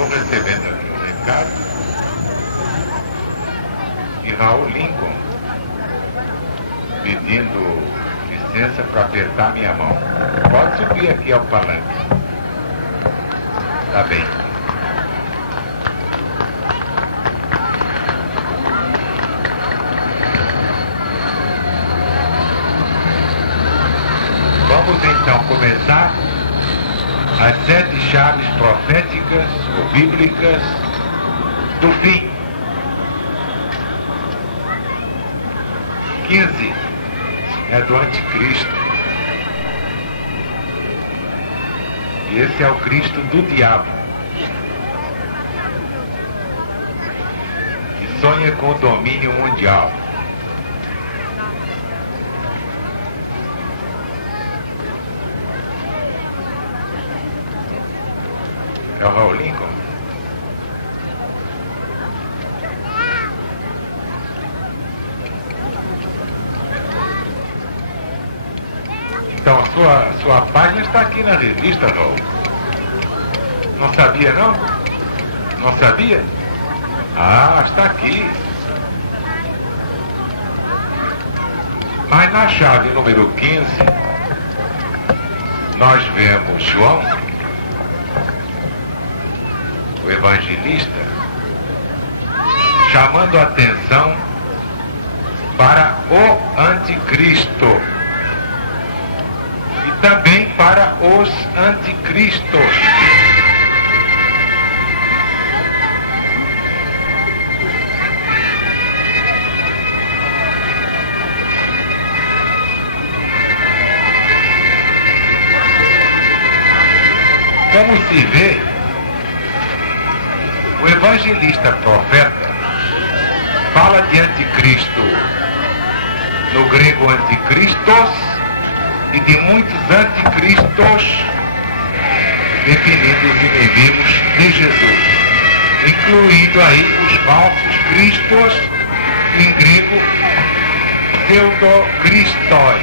Estou recebendo aqui um recado de Raul Lincoln pedindo licença para apertar minha mão. Pode subir aqui ao palanque. Tá bem. Vamos então começar as 7 chaves proféticas ou bíblicas do fim. 15 é do anticristo. E esse é o Cristo do diabo, que sonha com o domínio mundial. É o Raul Lincoln? Então, a sua página está aqui na revista, Raul. Não sabia, não? Não sabia? Ah, está aqui. Mas na chave número 15, nós vemos João, o evangelista, chamando a atenção para o anticristo e também para os anticristos. Como se vê, o evangelista profeta fala de anticristo, no grego anticristos, e de muitos anticristos, definindo os inimigos de Jesus, incluindo aí os falsos cristos, em grego pseudocristói.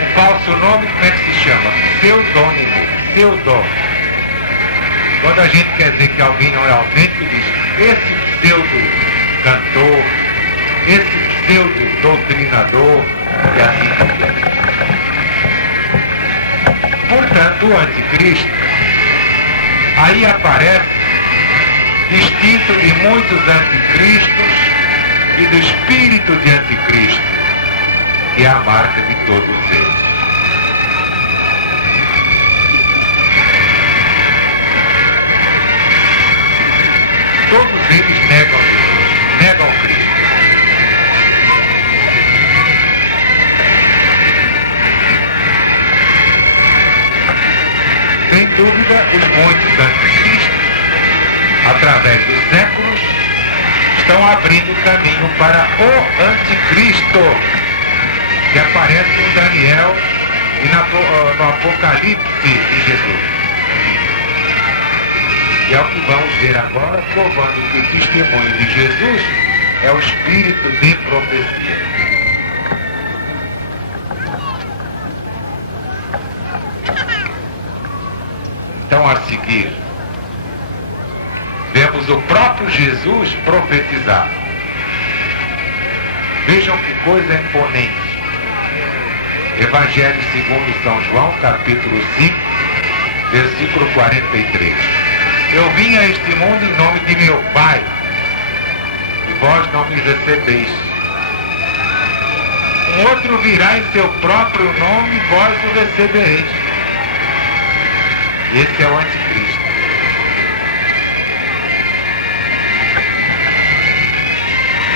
O falso nome, como é que se chama? Pseudônimo, pseudo. Quando a gente quer dizer que alguém não é autêntico, diz esse pseudo cantor, esse pseudo doutrinador, e assim por diante. Portanto, o anticristo aí aparece distinto de muitos anticristos e do espírito de anticristo, que é a marca de todos eles. Todos eles negam Jesus, negam Cristo. Sem dúvida, os muitos anticristos, através dos séculos, estão abrindo caminho para o anticristo, que aparece em Daniel e no Apocalipse de Jesus. E é o que vamos ver agora, provando que o testemunho de Jesus é o espírito de profecia. Então, a seguir, vemos o próprio Jesus profetizar. Vejam que coisa imponente. Evangelho segundo São João, capítulo 5, versículo 43. Eu vim a este mundo em nome de meu Pai, e vós não me recebeis. Um outro virá em seu próprio nome, e vós o recebereis. Esse é o anticristo.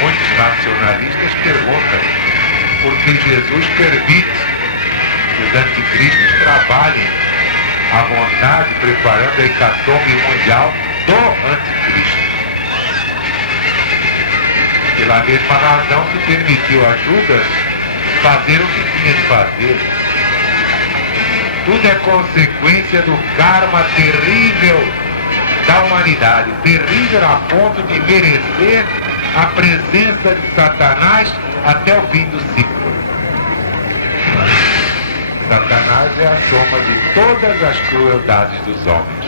Muitos racionalistas perguntam por que Jesus permite que os anticristos trabalhem à vontade, preparando a hecatombe mundial do anticristo. Pela mesma razão que permitiu a Judas fazer o que tinha de fazer. Tudo é consequência do karma terrível da humanidade, terrível a ponto de merecer a presença de Satanás até o fim do ciclo. Satanás é a soma de todas as crueldades dos homens.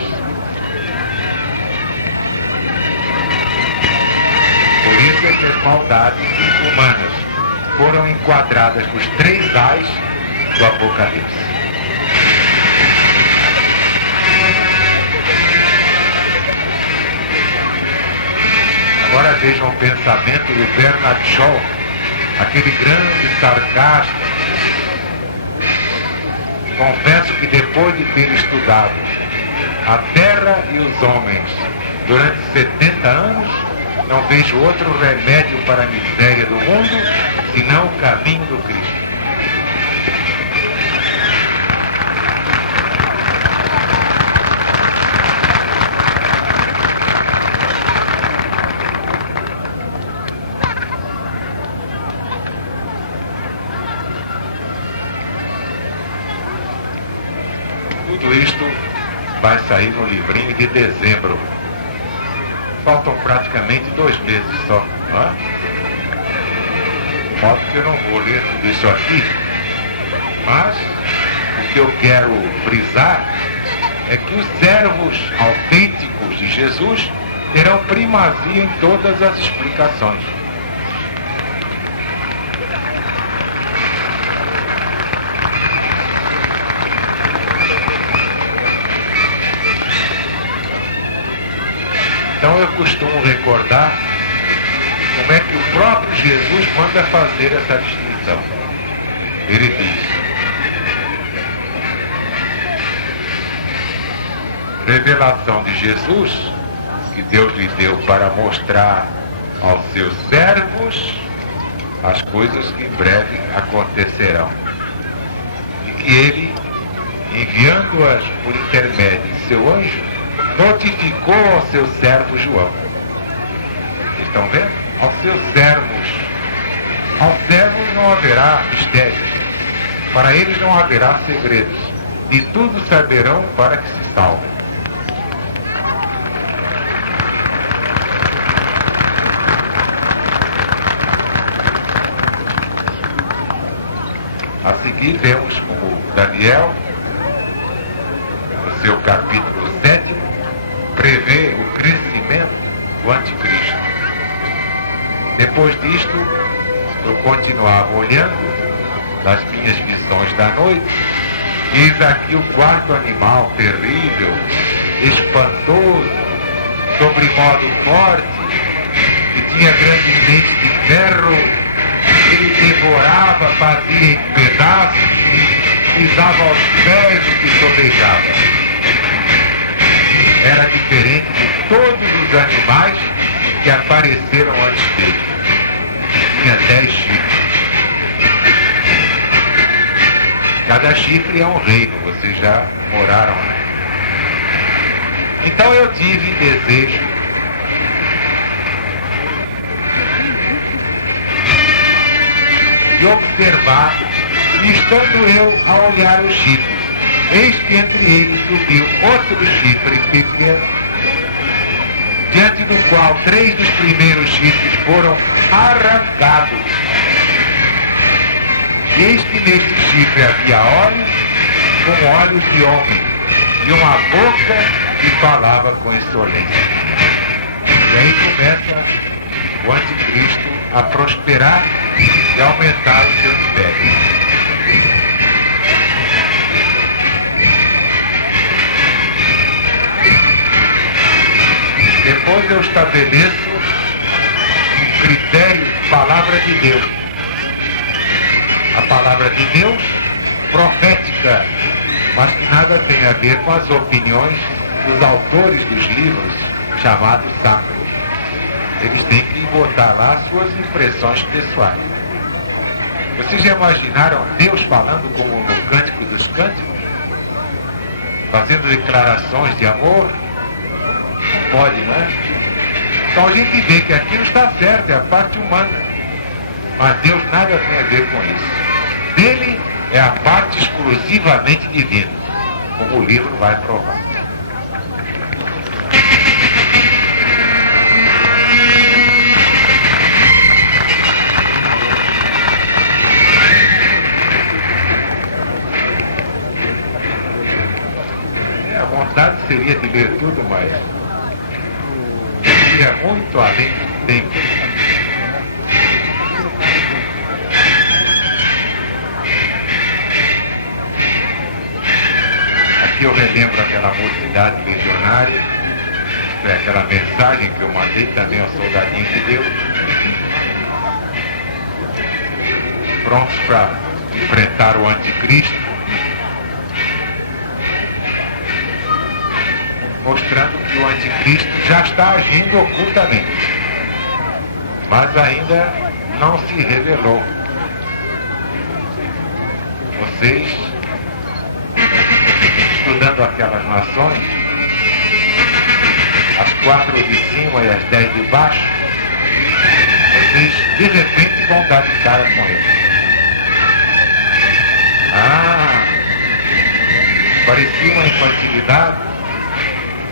Por isso é que as maldades humanas foram enquadradas nos 3 ais do Apocalipse. Agora vejam o pensamento do Bernard Shaw, aquele grande sarcasta. Confesso que depois de ter estudado a Terra e os homens durante 70 anos, não vejo outro remédio para a miséria do mundo, senão o caminho do Cristo. Tudo isto vai sair no livrinho de dezembro. Faltam praticamente 2 meses só. Óbvio que eu não vou ler tudo isso aqui, Mas o que eu quero frisar é que os servos autênticos de Jesus terão primazia em todas as explicações. Então eu costumo recordar como é que o próprio Jesus manda fazer essa distinção. Ele diz: revelação de Jesus, que Deus lhe deu para mostrar aos seus servos as coisas que em breve acontecerão. E que ele, enviando-as por intermédio de seu anjo, notificou ao seu servo João. Vocês estão vendo? Aos seus servos. Aos servos não haverá mistérios. Para eles não haverá segredos. E tudo saberão para que se salvem. A seguir vemos como Daniel, no seu capítulo 7, prevê o crescimento do anticristo. Depois disto, eu continuava olhando nas minhas visões da noite, e eis aqui o quarto animal terrível, espantoso, sobremodo forte, que tinha grande dente de ferro. Ele devorava, fazia em pedaços, pisava aos pés o que sobejava. Era diferente de todos os animais que apareceram antes dele. Tinha 10 chifres. Cada chifre é um reino, vocês já moraram lá. Então eu tive desejo de observar, e estando eu a olhar os chifres, eis que entre eles subiu outro chifre pequeno, diante do qual 3 dos primeiros chifres foram arrancados. E eis que neste chifre havia olhos, como olhos de homem, e uma boca que falava com insolência. E aí começa o anticristo a prosperar e aumentar o seu império. Depois eu estabeleço um critério de palavra de Deus. A palavra de Deus, profética, mas que nada tem a ver com as opiniões dos autores dos livros chamados sacros. Eles têm que botar lá suas impressões pessoais. Vocês já imaginaram Deus falando como no Cântico dos Cânticos? Fazendo declarações de amor? Não pode, não é? Então a gente vê que aquilo está certo, é a parte humana. Mas Deus nada tem a ver com isso. Dele é a parte exclusivamente divina, como o livro vai provar. A vontade seria de ler tudo, mas seria muito além do tempo. Aqui eu relembro aquela mocidade legionária, foi aquela mensagem que eu mandei também ao soldadinho de Deus, prontos para enfrentar o anticristo, mostrando que o anticristo já está agindo ocultamente, mas ainda não se revelou. Vocês, estudando aquelas nações, as 4 de cima e as 10 de baixo, vocês de repente vão dar de cara com ele. Parecia uma infantilidade.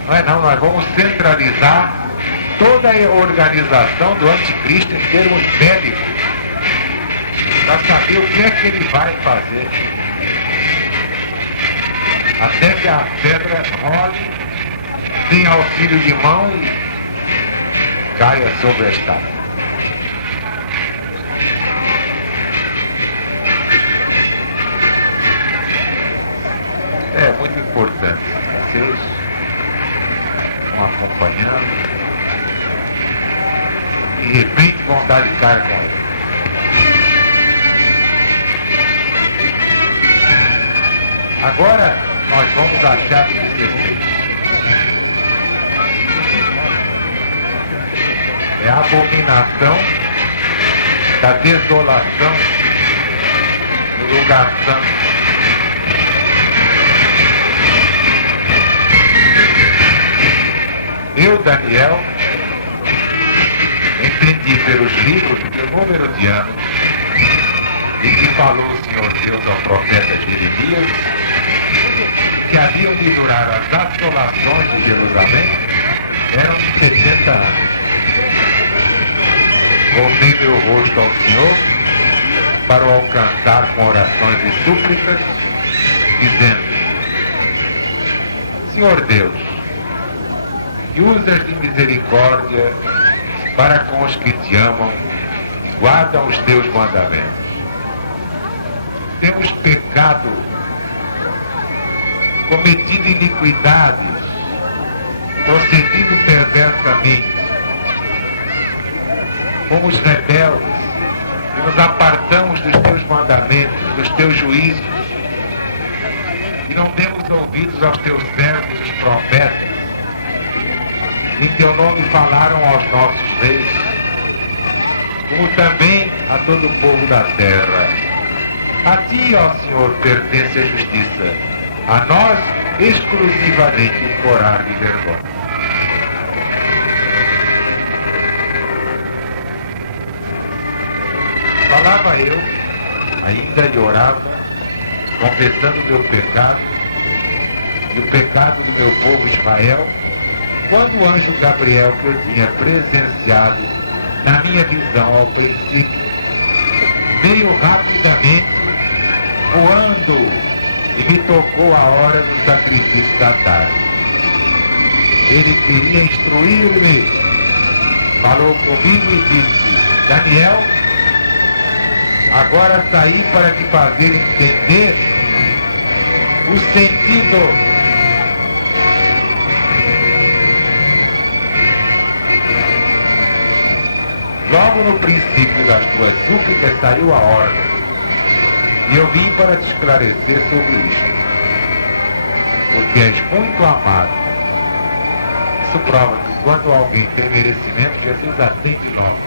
Não é não, nós vamos centralizar toda a organização do anticristo em termos bélicos, para saber o que é que ele vai fazer. até que a pedra role, sem auxílio de mão, e caia sobre a estátua. É muito importante. Vocês vão acompanhando. De repente vão dar de cara com ele. Agora nós vamos achar 16. É a abominação da desolação no lugar santo. Eu, Daniel, entendi pelos livros do número de anos e que falou o Senhor Deus ao profeta Jeremias, que haviam de durar as assolações de Jerusalém, eram de 70 anos. Voltei meu rosto ao Senhor para o alcançar com orações e súplicas, dizendo: Senhor Deus, que usas de misericórdia para com os que te amam, guardam os teus mandamentos. Temos pecado, cometido iniquidades, procedido perversamente. Fomos rebeldes e nos apartamos dos teus mandamentos, dos teus juízos, e não demos ouvidos aos teus servos, os profetas. Em teu nome falaram aos nossos reis, como também a todo o povo da terra. A ti, ó Senhor, pertence a justiça, a nós exclusivamente o corar de vergonha. Falava eu, ainda e orava, confessando o meu pecado e o pecado do meu povo Israel, quando o anjo Gabriel, que eu tinha presenciado na minha visão ao princípio, veio rapidamente, voando, e me tocou a hora do sacrifício da tarde. Ele queria instruir-me, falou comigo e disse: Daniel, agora saí para te fazer entender o sentido logo no princípio das tuas súplicas saiu a ordem, e eu vim para te esclarecer sobre isso, porque és muito amado. Isso prova que quando alguém tem merecimento, Jesus a tem de nós.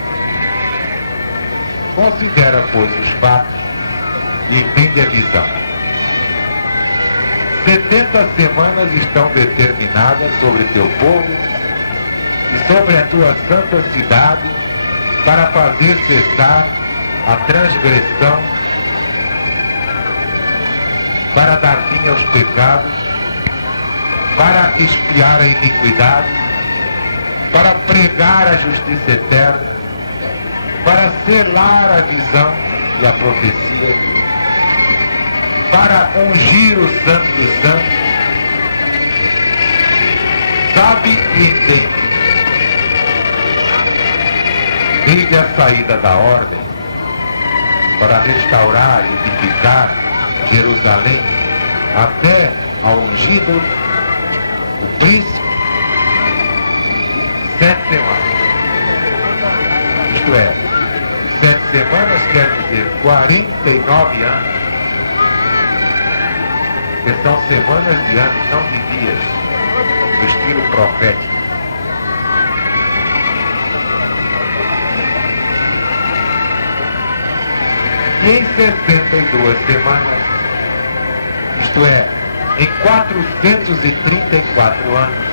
Considera, pois, os fatos e entende a visão. 70 semanas estão determinadas sobre teu povo e sobre a tua santa cidade, para fazer cessar a transgressão, para dar fim aos pecados, para expiar a iniquidade, para pregar a justiça eterna, para selar a visão e a profecia, para ungir o Santo dos Santos. Sabe e entende. Desde a saída da ordem para restaurar e edificar Jerusalém até ao ungido, o príncipe, 7 semanas. Isto é, 7 semanas quer dizer 49 anos, que são semanas de anos, não de dias, do estilo profético. Em 62 semanas, isto é, em 434 anos,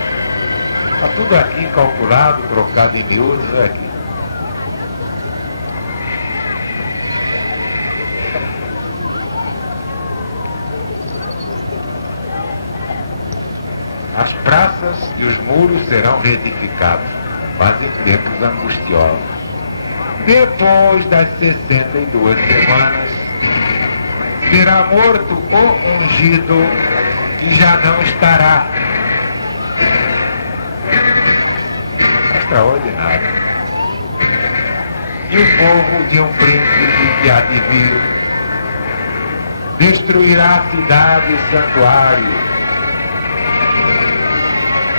está tudo aqui calculado, trocado em miúdos aqui. As praças e os muros serão reedificados, mas em tempos angustiosos. Depois das 62 semanas, será morto o ungido e já não estará. Extraordinário. E o povo de um príncipe que há de vir destruirá a cidade e o santuário.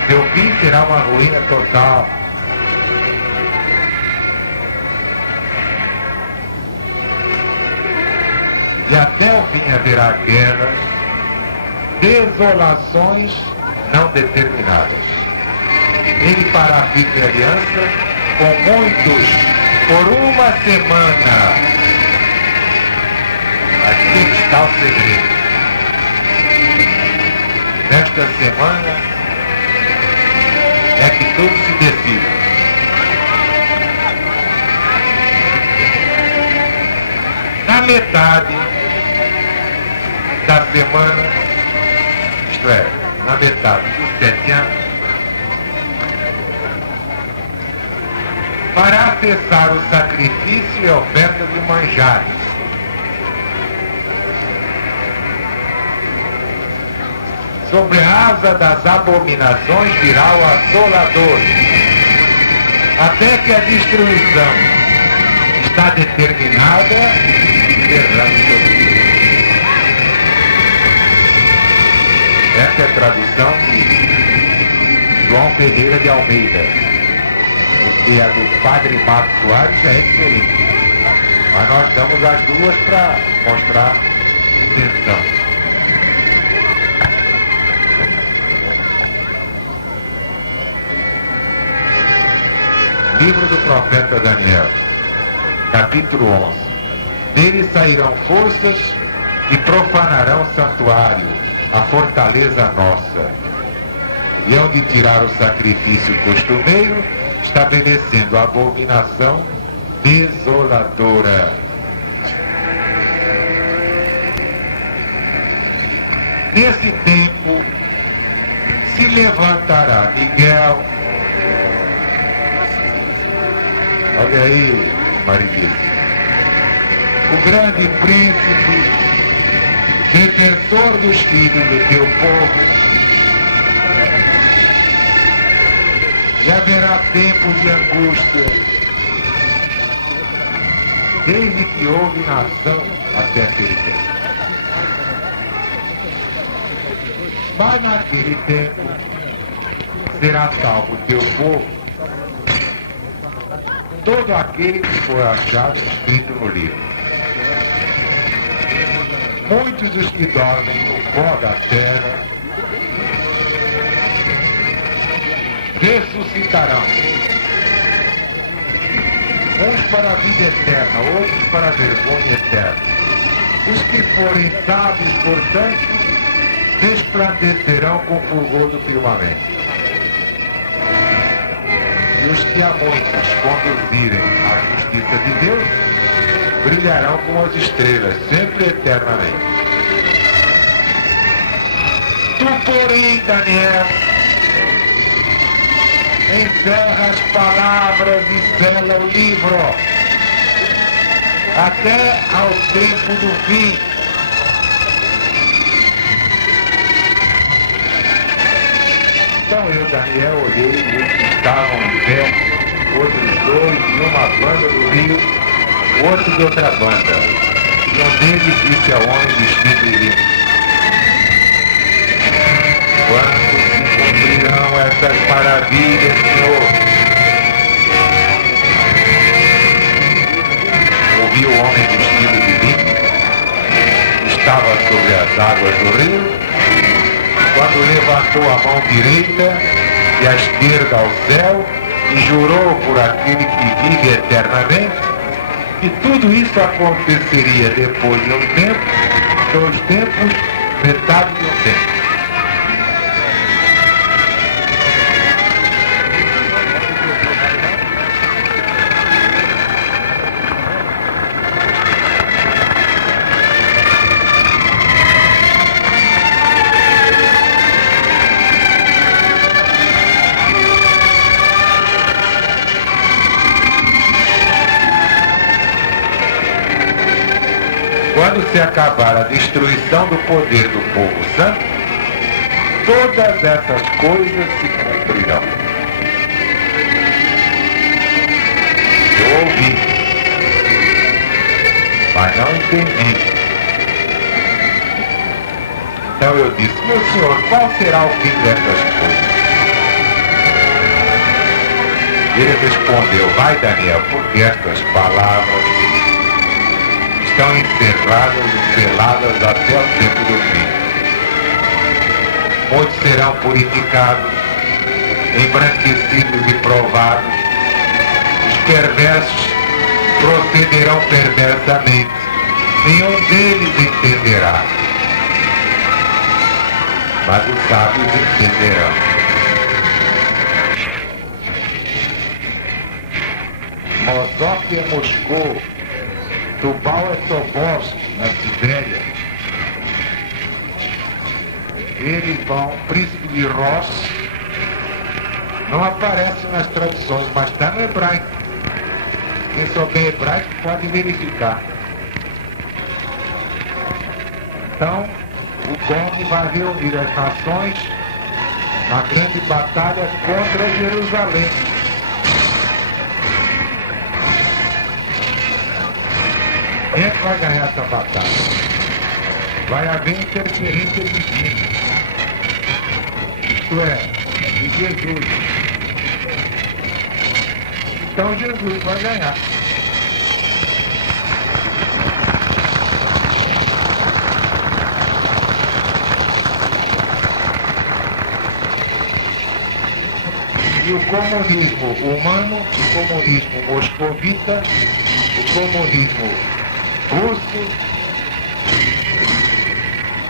Seu fim será uma ruína total. E até o fim haverá guerra, desolações não determinadas. Ele fará firme aliança com muitos por uma semana. Aqui está o segredo. Nesta semana é que tudo se decide. Na metade da semana, isto é, na metade dos 7 anos, fará cessar o sacrifício e a oferta de manjares. Sobre a asa das abominações virá o assolador, até que a destruição está determinada e derrame sobre ele. Essa é a tradução de João Ferreira de Almeida, porque a do Padre Marcos Soares já é diferente. Mas nós damos as duas para mostrar intenção. Livro do profeta Daniel, capítulo 11. Dele sairão forças e profanarão o santuário, a fortaleza nossa. E hão de tirar o sacrifício costumeiro, estabelecendo a abominação desoladora. Nesse tempo se levantará Miguel. Olha aí, Mariquita. O grande príncipe, defensor dos filhos do teu povo. E haverá tempo de angústia, desde que houve nação até aquele tempo. Mas naquele tempo será salvo o teu povo, todo aquele que for achado escrito no livro. Muitos dos que dormem no pó da terra ressuscitarão, uns para a vida eterna, outros para a vergonha eterna. Os que forem sábios, portanto, resplandecerão com o fulgor do firmamento. E os que a muitos conduzirem à justiça de Deus, brilharão como as estrelas, sempre e eternamente. Tu, porém, Daniel, encerra as palavras e sela o livro, até ao tempo do fim. Então eu, Daniel, olhei e estavam em pé, outros dois, de uma banda do rio, o outro de outra banda. E um deles disse ao homem vestido de linho: quando se cumprirão essas maravilhas, Senhor? Ouvi o homem vestido de linho, estava sobre as águas do rio, quando levantou a mão direita e a esquerda ao céu e jurou por aquele que vive eternamente que tudo isso aconteceria depois de um tempo, 2 tempos, metade de um tempo. Quando se acabar a destruição do poder do povo santo, todas essas coisas se cumprirão. Eu ouvi, mas não entendi. Então eu disse, meu senhor, qual será o fim dessas coisas? Ele respondeu, vai Daniel, porque estas palavras estão encerradas e seladas até o tempo do fim. Muitos serão purificados, embranquecidos e provados. Os perversos procederão perversamente. Nenhum deles entenderá. Mas os sábios entenderão. Mosóquia é Moscou, Tubal é Tobolsk, na Sibéria. Eles vão, príncipe de Ross, não aparece nas traduções, mas está no hebraico. Quem souber hebraico pode verificar. Então, o Gog vai reunir as nações na grande batalha contra Jerusalém. Quem é que vai ganhar essa batalha? Vai haver interferência divina. Isto é, de Jesus. Então Jesus vai ganhar. E o comunismo humano, o comunismo moscovita, o comunismo russo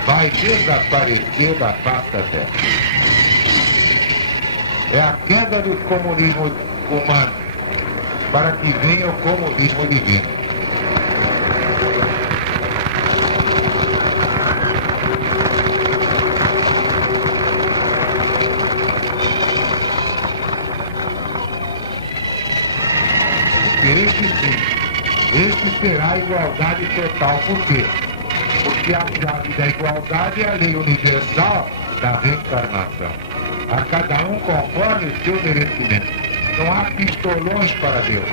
vai desaparecer da face da Terra. É a queda do comunismo humano para que venha o comunismo divino. Esse será a igualdade total. Por quê? Porque a chave da igualdade é a lei universal da reencarnação. A cada um conforme o seu merecimento. Não há pistolões para Deus.